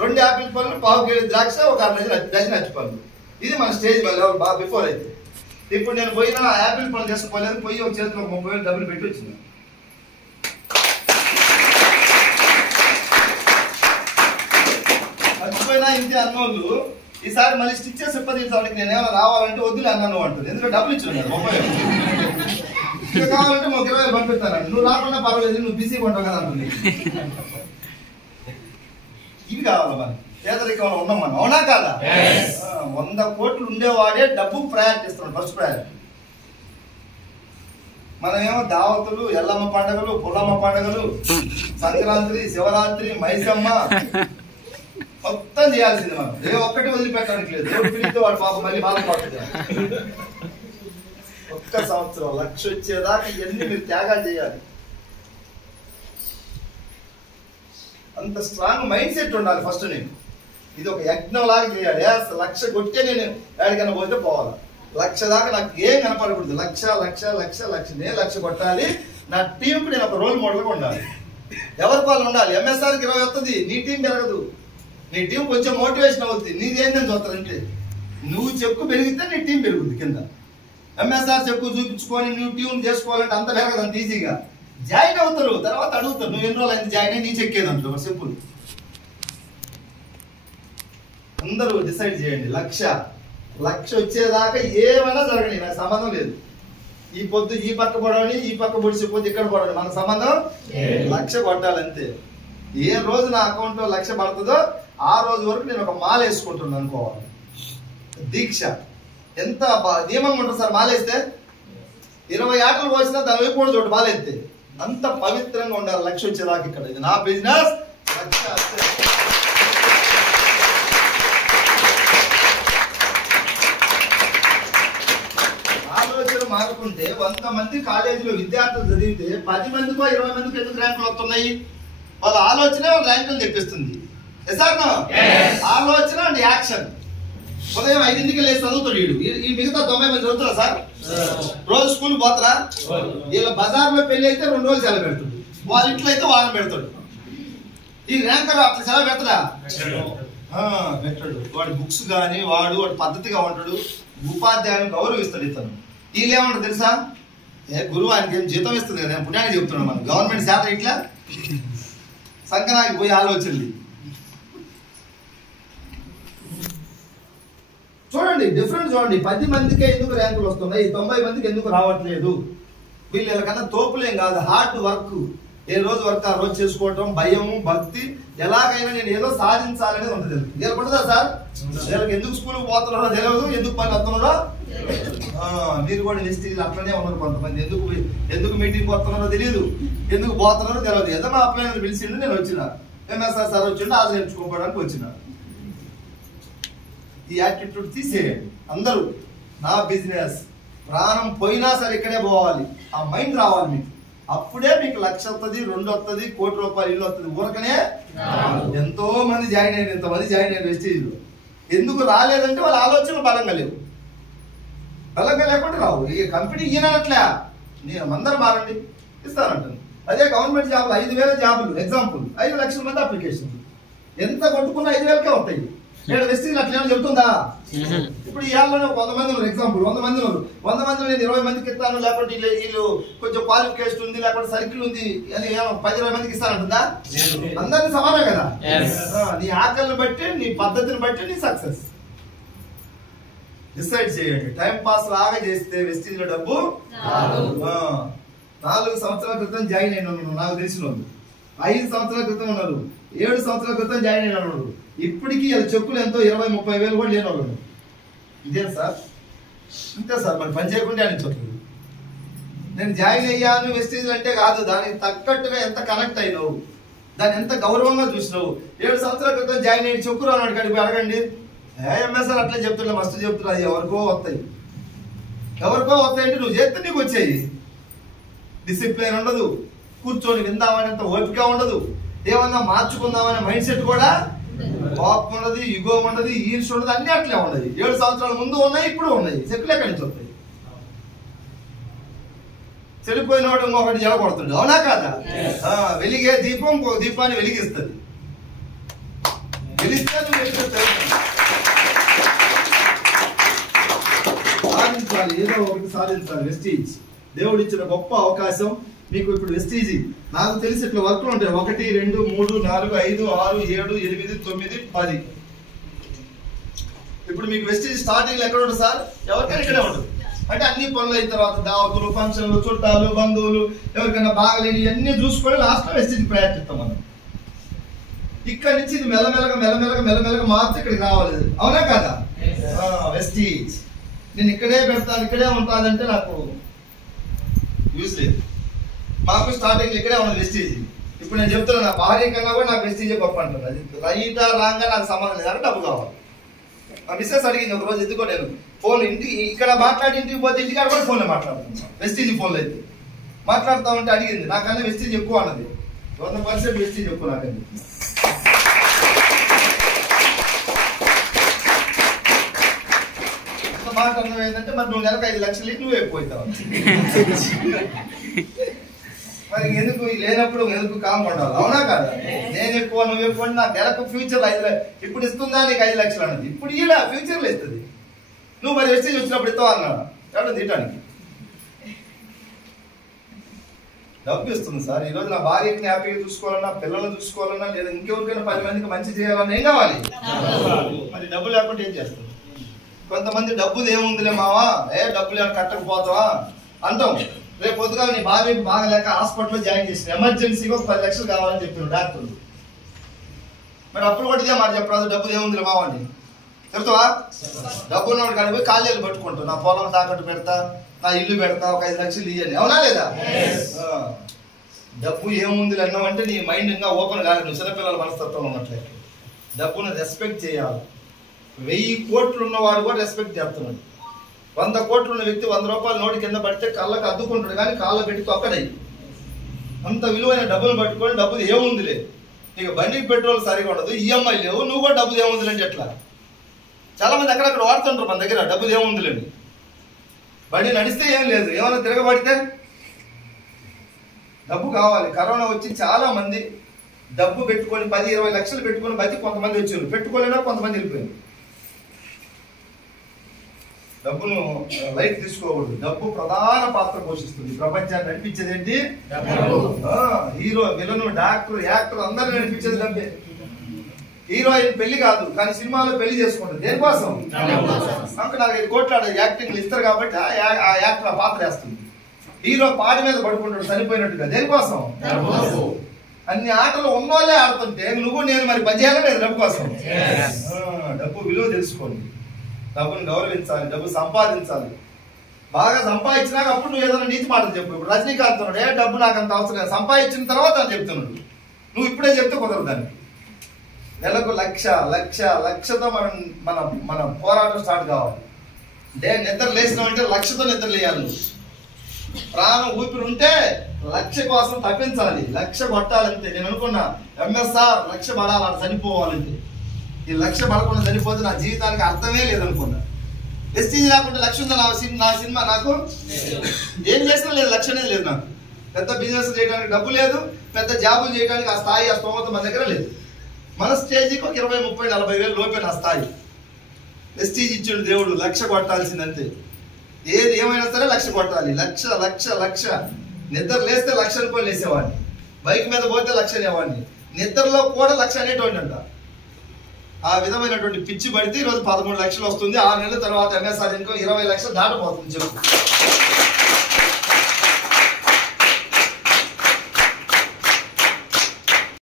2 యాపిల్ పనులు, 1/2 కిలో ద్రాక్ష, ఒక డజన్ అరటి పనులు. ఇది మన స్టేజ్ బాగా బిఫోర్ అయితే. ఇప్పుడు నేను పోయినా యాపిల్ పనులు చేసుకోలేదు, పోయి ఒక చేతిలో 30,000 డబ్బులు పెట్టి వచ్చింది. మర్చిపోయినా ఇంతే అన్నోళ్ళు ఈసారి మళ్ళీ స్టిచ్ చేసి ఇప్పటికి నేను ఏమైనా రావాలంటే వద్దులే అన్నాను అంటుంది. ఎందుకంటే డబ్బులు ఇచ్చాను 30,000. ఇంకా కావాలంటే 20,000 పంపిస్తానండి. నువ్వు రాకుండా పర్వాలేదు, నువ్వు బిజీగా ఉంటావు కదా అంటుంది. ఇవి కావాలా మనకి? పేదరికంలో ఉన్నాం మనం. అవునా కాదా? 100 కోట్లు ఉండేవాడే డబ్బు ప్రయారిటీ ఇస్తున్నాడు, ఫస్ట్ ప్రయారిటీ. మనమేమో దావతులు, ఎల్లమ్మ పండుగలు, పుల్లమ్మ పండుగలు, సంక్రాంతి, శివరాత్రి, మైసమ్మ మొత్తం చేయాల్సింది. మనం ఏ ఒక్కటి వదిలిపెట్టడానికి లేదు. ఎవరు పిలిస్తే వాడు పాప మళ్ళీ బాధపడుతుంది. ఒక్క సంవత్సరం 1,00,000 వచ్చేదాకా ఇవన్నీ మీరు త్యాగాలు చేయాలి. అంత స్ట్రాంగ్ మైండ్ సెట్ ఉండాలి ఫస్ట్. నేను ఇది ఒక యజ్ఞం లాగా చేయాలి. 1,00,000 కొట్టే నేను ఎక్కడికైనా పోతే పోవాలి. 1,00,000 దాకా నాకు ఏం కనపడకూడదు. 1,00,000 నేను 1,00,000 కొట్టాలి. నా టీంకి నేను ఒక రోల్ మోడల్గా ఉండాలి. ఎవరి పాలు ఉండాలి? ఎంఎస్ఆర్కి 20 వస్తుంది, నీ టీం పెరగదు. నీ టీం కొంచెం మోటివేషన్ అవుతుంది. నీదేందని చూస్తారంటే నువ్వు చెక్కు పెరిగితే నీ టీం పెరుగుద్ది కింద. ఎంఎస్ఆర్ చెక్కు చూపించుకొని నువ్వు టీం చేసుకోవాలంటే అంత పెరగదు అంత ఈజీగా. జాయిన్ అవుతారు, తర్వాత అడుగుతారు నువ్వు ఎన్ని రోజులు అయింది జాయిన్ అయ్యి, నీ చెక్కేది అంటారు. సింపుల్. అందరూ డిసైడ్ చేయండి. 1,00,000 వచ్చేదాకా ఏమైనా జరగని నాకు సంబంధం లేదు. ఈ పొద్దు ఈ పక్క పడవని, ఈ పక్క పొడిచిపోతే ఇక్కడ పడవని, మన సంబంధం 1,00,000 కొట్టాలంతే. ఏ రోజు నా అకౌంట్ లో 1,00,000 పడుతుందో ఆ రోజు వరకు నేను ఒక మాల వేసుకుంటున్నాను అనుకోవాలి. దీక్ష ఎంత నియమంగా ఉంటుంది సార్ మాలేస్తే. 20 ఆటలు పోసినా దాని వైపు కూడా చోటు బాలెత్తే. అంత పవిత్రంగా ఉండాలి లక్ష్యం వచ్చేదాకా. ఇక్కడ ఇది నా బిజినెస్ ఆలోచన మారుకుంటే 100 మంది కాలేజీలో విద్యార్థులు చదివితే 10 మందికో 20 మందికో ఎందుకు ర్యాంకులు వస్తున్నాయి? వాళ్ళ ఆలోచనే వాళ్ళ ర్యాంకులు తెప్పిస్తుంది. ఆలోచన అండ్ యాక్షన్. ఉదయం 5ంటికి లేచి చదువుతాడు వీడు. ఈ మిగతా 90 మంది చదువుతారా సార్? రోజు స్కూల్ పోతారా? వీళ్ళ బజార్లో పెళ్లి అయితే 2 రోజులు సెలవు పెడతాడు, వాళ్ళ ఇంట్లో అయితే వారం పెడతాడు. ఈ ర్యాంకర్ అట్లా సెలవు పెడతాడా? పెట్టాడు. వాడి బుక్స్ కానీ వాడు పద్ధతిగా ఉంటాడు, ఉపాధ్యాయులను గౌరవిస్తాడు. ఇతను వీళ్ళు ఏమంటారు తెలుసా? గురువు ఆయనకి ఏం జీతం ఇస్తుంది కదా, పుణ్యానికి చెప్తున్నాడు. మనం గవర్నమెంట్ శాతం ఇట్లా సంకనాకి పోయి ఆలోచనలు. చూడండి డిఫరెన్స్ చూడండి. 10 మందికే ఎందుకు ర్యాంకులు వస్తున్నాయి, 90 మందికి ఎందుకు రావట్లేదు? వీళ్ళకన్నా తోపులేం కాదు, హార్డ్ వర్క్. ఏ రోజు వర్క్ ఆ రోజు చేసుకోవటం, భయము, భక్తి, ఎలాగైనా నేను ఏదో సాధించాలనేది ఉంటుంది. వీళ్ళకి ఉంటుందా సార్? వీళ్ళకి ఎందుకు స్కూల్కి పోతున్నారో తెలియదు, ఎందుకు పని వస్తున్నారో. మీరు కూడా వెస్టీజ్ అట్లనే ఉన్నారు కొంతమంది. ఎందుకు మీటింగ్ వస్తున్నారో తెలియదు, ఎందుకు పోతున్నారో తెలియదు. ఏదైనా అప్లైన్ పిలిచిండు, నేను వచ్చిన ఎంఎస్ఆర్ సార్ వచ్చిండు, అది నేర్చుకోవడానికి వచ్చిన. ఈ యాటిట్యూడ్ తీసేయండి అందరూ. నా బిజినెస్ ప్రాణం పోయినా సరే ఇక్కడే పోవాలి, ఆ మైండ్ రావాలి మీకు. అప్పుడే మీకు 1,00,000 వస్తుంది, 2 వస్తుంది, ₹1 కోటి ఇల్లు వస్తుంది. ఊరకనే ఎంతో మంది జాయిన్ అయ్యారు, ఎంతమంది జాయిన్ అయ్యారు వెస్టీజ్లో. ఎందుకు రాలేదంటే వాళ్ళ ఆలోచనలు బలంగా లేవు. బలంగా లేకుండా రావు. ఈ కంపెనీ ఈయనట్లే అందరూ మారండి ఇస్తానంటాను. అదే గవర్నమెంట్ జాబులు 5,000 జాబులు ఎగ్జాంపుల్, 5 లక్షల మంది అప్లికేషన్లు. ఎంత కొట్టుకున్నా 5,000కే వస్తాయి. నేను వెస్టీజ్ అట్లా ఏమైనా చెబుతుందా? ఇప్పుడు ఈ ఏళ్ళలో 100 మంది ఉన్నారు ఎగ్జాంపుల్, 100 మంది ఉన్నారు. 100 మందిలో నేను 20 మందికి ఇస్తాను, లేకపోతే వీళ్ళు కొంచెం క్వాలిఫికేషన్ ఉంది, లేకపోతే సర్కిల్ ఉంది అని 10-20 మందికి ఇస్తానంటుందా? అందరినీ సమానం కదా. నీ ఆకలిని బట్టి, నీ పద్ధతిని బట్టి నీ సక్సెస్ డిసైడ్ చేయండి. టైం పాస్ లాగా చేస్తే వెస్టీజ్ లో డబ్బు. 4 సంవత్సరాల క్రితం జాయిన్ అయిన నాకు తెలిసిన వాళ్ళు, 5 సంవత్సరాల క్రితం ఉన్నారు, 7 సంవత్సరాల క్రితం జాయిన్ అయిన వాళ్ళు. ఇప్పటికీ చెక్కులు ఎంతో 20-30 వేలు కూడా లేని వాళ్ళు. ఇదే సార్, అంతే సార్. మరి పని చేయకుండా అని చెప్పులు. నేను జాయిన్ అయ్యాను వెస్టీజ్ అంటే కాదు, దానికి తగ్గట్టుగా ఎంత కనెక్ట్ అయినావు, దాన్ని ఎంత గౌరవంగా చూసినావు. 7 సంవత్సరాల క్రితం జాయిన్ అయ్యి చెక్కులు అన్నాడు కడిపి అడగండి. ఎంఎస్ఆర్ అట్లా చెప్తున్నా, మస్తు చెప్తున్నా. ఎవరికో వస్తాయి, ఎవరికో వస్తాయంటే నువ్వు చేస్తే నీకు వచ్చాయి. డిసిప్లిన్ ఉండదు, కూర్చొని విందామనేంత ఓపిక ఉండదు, ఏమన్నా మార్చుకుందామనే మైండ్ సెట్ కూడా కోపం ఉండదు, యుగో ఉండదు, ఈర్ష ఉండదు, అన్ని అట్లే ఉండదు. 7 సంవత్సరాల ముందు ఉన్నాయి, ఇప్పుడు ఉన్నాయి. చెక్కులు ఎక్కడి నుంచి వస్తాయి? చెడిపోయిన వాడు ఇంకొకటి జలకొడుతుంది, అవునా కాదా? వెలిగే దీపం ఇంకో దీపాన్ని వెలిగిస్తుంది. వెలిస్తే నువ్వు వెలిగిస్తావు. సాధించాలి, ఏదో ఒకటి సాధించాలి. వెస్టీజ్ దేవుడు ఇచ్చిన గొప్ప అవకాశం మీకు. ఇప్పుడు వెస్టీజ్ నాకు తెలిసి ఇట్లా వర్క్లు ఉంటాయి. 1, 2, 3, 4, 5, 6, 7, 8, 9, 10. ఇప్పుడు మీకు వెస్టీజ్ స్టార్టింగ్ ఎక్కడ ఉంటుంది సార్? ఎవరికైనా ఇక్కడే ఉంటుంది. అంటే అన్ని పనులు అయిన తర్వాత దావతులు, ఫంక్షన్లు, చుట్టాలు, బంధువులు, ఎవరికైనా బాగలేని అన్ని చూసుకొని లాస్ట్ లో వెస్టీజ్ ప్రయత్నిస్తాం మనం. ఇక్కడ నుంచి ఇది మెల్లమెల్లగా మార్చి ఇక్కడికి రావాలి, అవునా కదా? వెస్టీజ్ నేను ఇక్కడే పెడతాను, ఇక్కడే ఉంటానంటే నాకు యూజ్ లేదు. మాకు స్టార్టింగ్ ఇక్కడే ఉన్నది వెస్టీజ్. ఇప్పుడు నేను చెప్తున్నా, నా భార్య కన్నా కూడా నాకు వెస్టీజే గొప్ప అంటాను. అది రైటా రాంగా నాకు సంబంధం లేదు, అంటే డబ్బు కావాలి. మా మిస్సెస్ అడిగింది ఒక రోజు, ఎందుకో నేను ఫోన్ ఇంటికి ఇక్కడ మాట్లాడి ఇంటికి పోతే ఇంటికాడ కూడా ఫోన్లో మాట్లాడుతున్నాను. వెస్టీజ్ ఫోన్లో అయితే మాట్లాడుతా ఉంటే అడిగింది, నాకన్నా వెస్టీజ్ ఎక్కువ అన్నది. 100% వెస్టీజ్ ఎక్కువ నాకని. మాట అర్థం ఏంటంటే, మరి నువ్వు నెలకు 5 లక్షలు నువ్వు ఎక్కువ అవుతావు. మరి ఎందుకు లేనప్పుడు ఎందుకు కామ్ ఉండాలి, అవునా కాదా? నేను ఎక్కువ నువ్వు ఎక్కువ, నాకు నెలకు ఫ్యూచర్ 5 లక్షలు ఇప్పుడు ఇస్తుందా నీకు 5 లక్షలు అన్నది. ఇప్పుడు ఇలా ఫ్యూచర్ లో ఇస్తుంది. నువ్వు మరి వెస్టేజ్ వచ్చినప్పుడు ఇస్తావు అన్నాడు. ఎవరు తీయటానికి డబ్బు ఇస్తుంది సార్. ఈ రోజు నా భార్యకి హ్యాపీగా చూసుకోవాలన్నా, పిల్లల్ని చూసుకోవాలన్నా, లేదా ఇంకెవరికైనా 10 మందికి మంచి చేయాలన్నా ఏం కావాలి? మరి డబ్బు లేకుండా ఏం చేస్తుంది? కొంతమంది డబ్బులు ఏముందిలే మావా, డబ్బులు ఏమైనా కట్టకపోతావా అంటాం. రేపు పొద్దుగా నీ భార్య బాగలేక హాస్పిటల్లో జాయిన్ చేసిన, ఎమర్జెన్సీగా 10 లక్షలు కావాలని చెప్పారు డాక్టర్లు. మరి అప్పుడు కూడా ఇదే మాట చెప్పరాదు, డబ్బులు ఏముందిలే మావా అని చెప్తావా? డబ్బులు ఉన్నవాడు కానీ పోయి కాళ్ళేళ్ళు పట్టుకుంటావు, నా పొలం తాకట్టు పెడతా, నా ఇల్లు పెడతా, ఒక 5 లక్షలు ఇయ్యని, అవునా లేదా? డబ్బు ఏముంది అన్నామంటే నీ మైండ్ ఇంకా ఓపెన్ కాలేదు, నువ్వు చిన్నపిల్లల మనస్తత్వంలో ఉన్నట్లయితే. డబ్బును రెస్పెక్ట్ చేయాలి. 1000 కోట్లు ఉన్నవాడు కూడా రెస్పెక్ట్ చేస్తున్నాడు. 100 కోట్లు ఉన్న వ్యక్తి 100 రూపాయలు నోటి కింద పడితే కళ్ళకు అద్దుకుంటాడు, కానీ కాళ్ళ పెట్టి తొక్కడై. అంత విలువైన డబ్బులు పట్టుకొని డబ్బులు ఏముంది లేదు, నీకు బండికి పెట్రోల్ సరిగా ఉండదు, ఈఎంఐ లేవు, నువ్వు కూడా డబ్బులు ఏముందిలేండి ఎట్లా? చాలా మంది అక్కడక్కడ వాడుతుంటారు మన దగ్గర, డబ్బులు ఏముందిలేండి. బండి నడిస్తే ఏం లేదు, ఏమైనా తిరగబడితే డబ్బు కావాలి. కరోనా వచ్చి చాలా మంది డబ్బు పెట్టుకొని 10-20 లక్షలు పెట్టుకొని బతి కొంతమంది వచ్చారు, పెట్టుకోలేనా కొంతమంది వెళ్ళిపోయారు. డబ్బును లైట్ తీసుకోకూడదు. డబ్బు ప్రధాన పాత్ర పోషిస్తుంది. ప్రపంచాన్ని నడిపించేది ఏంటి? హీరో, విలను, డాక్టర్, యాక్టర్ అందరిని నడిపించేది డబ్బే. హీరోయిన్ పెళ్లి కాదు, కానీ సినిమాలో పెళ్లి చేసుకుంటుంది. దేనికోసం? నాకు 5 కోట్ల యాక్టింగ్లు ఇస్తారు కాబట్టి ఆ యాక్టర్ ఆ పాత్ర వేస్తుంది. హీరో పాడి మీద పడుకుంటాడు చనిపోయినట్టుగా, దేనికోసం? అన్ని ఆటలు ఉన్నోళ్ళే ఆడుతుంటే నువ్వు నేను మరి పని చేయాలి లేదు డబ్బు కోసం. డబ్బు విలువ తెలుసుకోండి, డబ్బును గౌరవించాలి, డబ్బు సంపాదించాలి. బాగా సంపాదించినాక అప్పుడు నువ్వు ఏదైనా నీతి మాటలు చెప్పు. ఇప్పుడు రజనీకాంత్ ఉన్నాడు, ఏ డబ్బు నాకు అంత అవసరం లేదు, సంపాదించిన తర్వాత అని చెప్తున్నాడు. నువ్వు ఇప్పుడే చెప్తే కుదరదు. దాన్ని నెలకు 1,00,000తో మన పోరాటం స్టార్ట్ కావాలి. నిద్ర లేచినామంటే 1,00,000తో నిద్ర లేయాలి. నువ్వు ప్రాణం ఊపిరి ఉంటే 1,00,000 కోసం తప్పించాలి, 1,00,000 కొట్టాలంటే. నేను అనుకున్నా ఎంఎస్ఆర్ 1,00,000 పడాలి, చనిపోవాలంటే. ఈ 1,00,000 పడకుండా చనిపోతే నా జీవితానికి అర్థమే లేదనుకున్నా. వెస్టీజ్ లేకుండా 1,00,000 ఉందా నా సినిమా? నాకు ఏం చేసినా లేదు, 1,00,000 అనేది లేదు. నాకు పెద్ద బిజినెస్ చేయడానికి డబ్బు లేదు, పెద్ద జాబులు చేయడానికి ఆ స్థాయి, ఆ స్తోమత మన దగ్గర లేదు. మన స్టేజీకి ఒక 20, 30, 40 వేలు లోపే నా స్థాయి. వెస్టీజ్ ఇచ్చాడు దేవుడు, 1,00,000 కొట్టాల్సిందంతే. ఏది ఏమైనా సరే 1,00,000 కొట్టాలి. 1,00,000 నిద్ర లేస్తే 1,00,000 రూపాయలు వేసేవాడిని, బైక్ మీద పోతే 1,00,000 అనేవాడిని, నిద్రలో కూడా 1,00,000 అనేటువంటి అంట. ఆ విధమైనటువంటి పిచ్చి పడితే ఈరోజు 13 లక్షలు వస్తుంది. 6 నెలల తర్వాత ఎంఎస్ఆర్ ఇన్కమ్ 20 లక్షలు దాటపోతుంది. చెప్పు.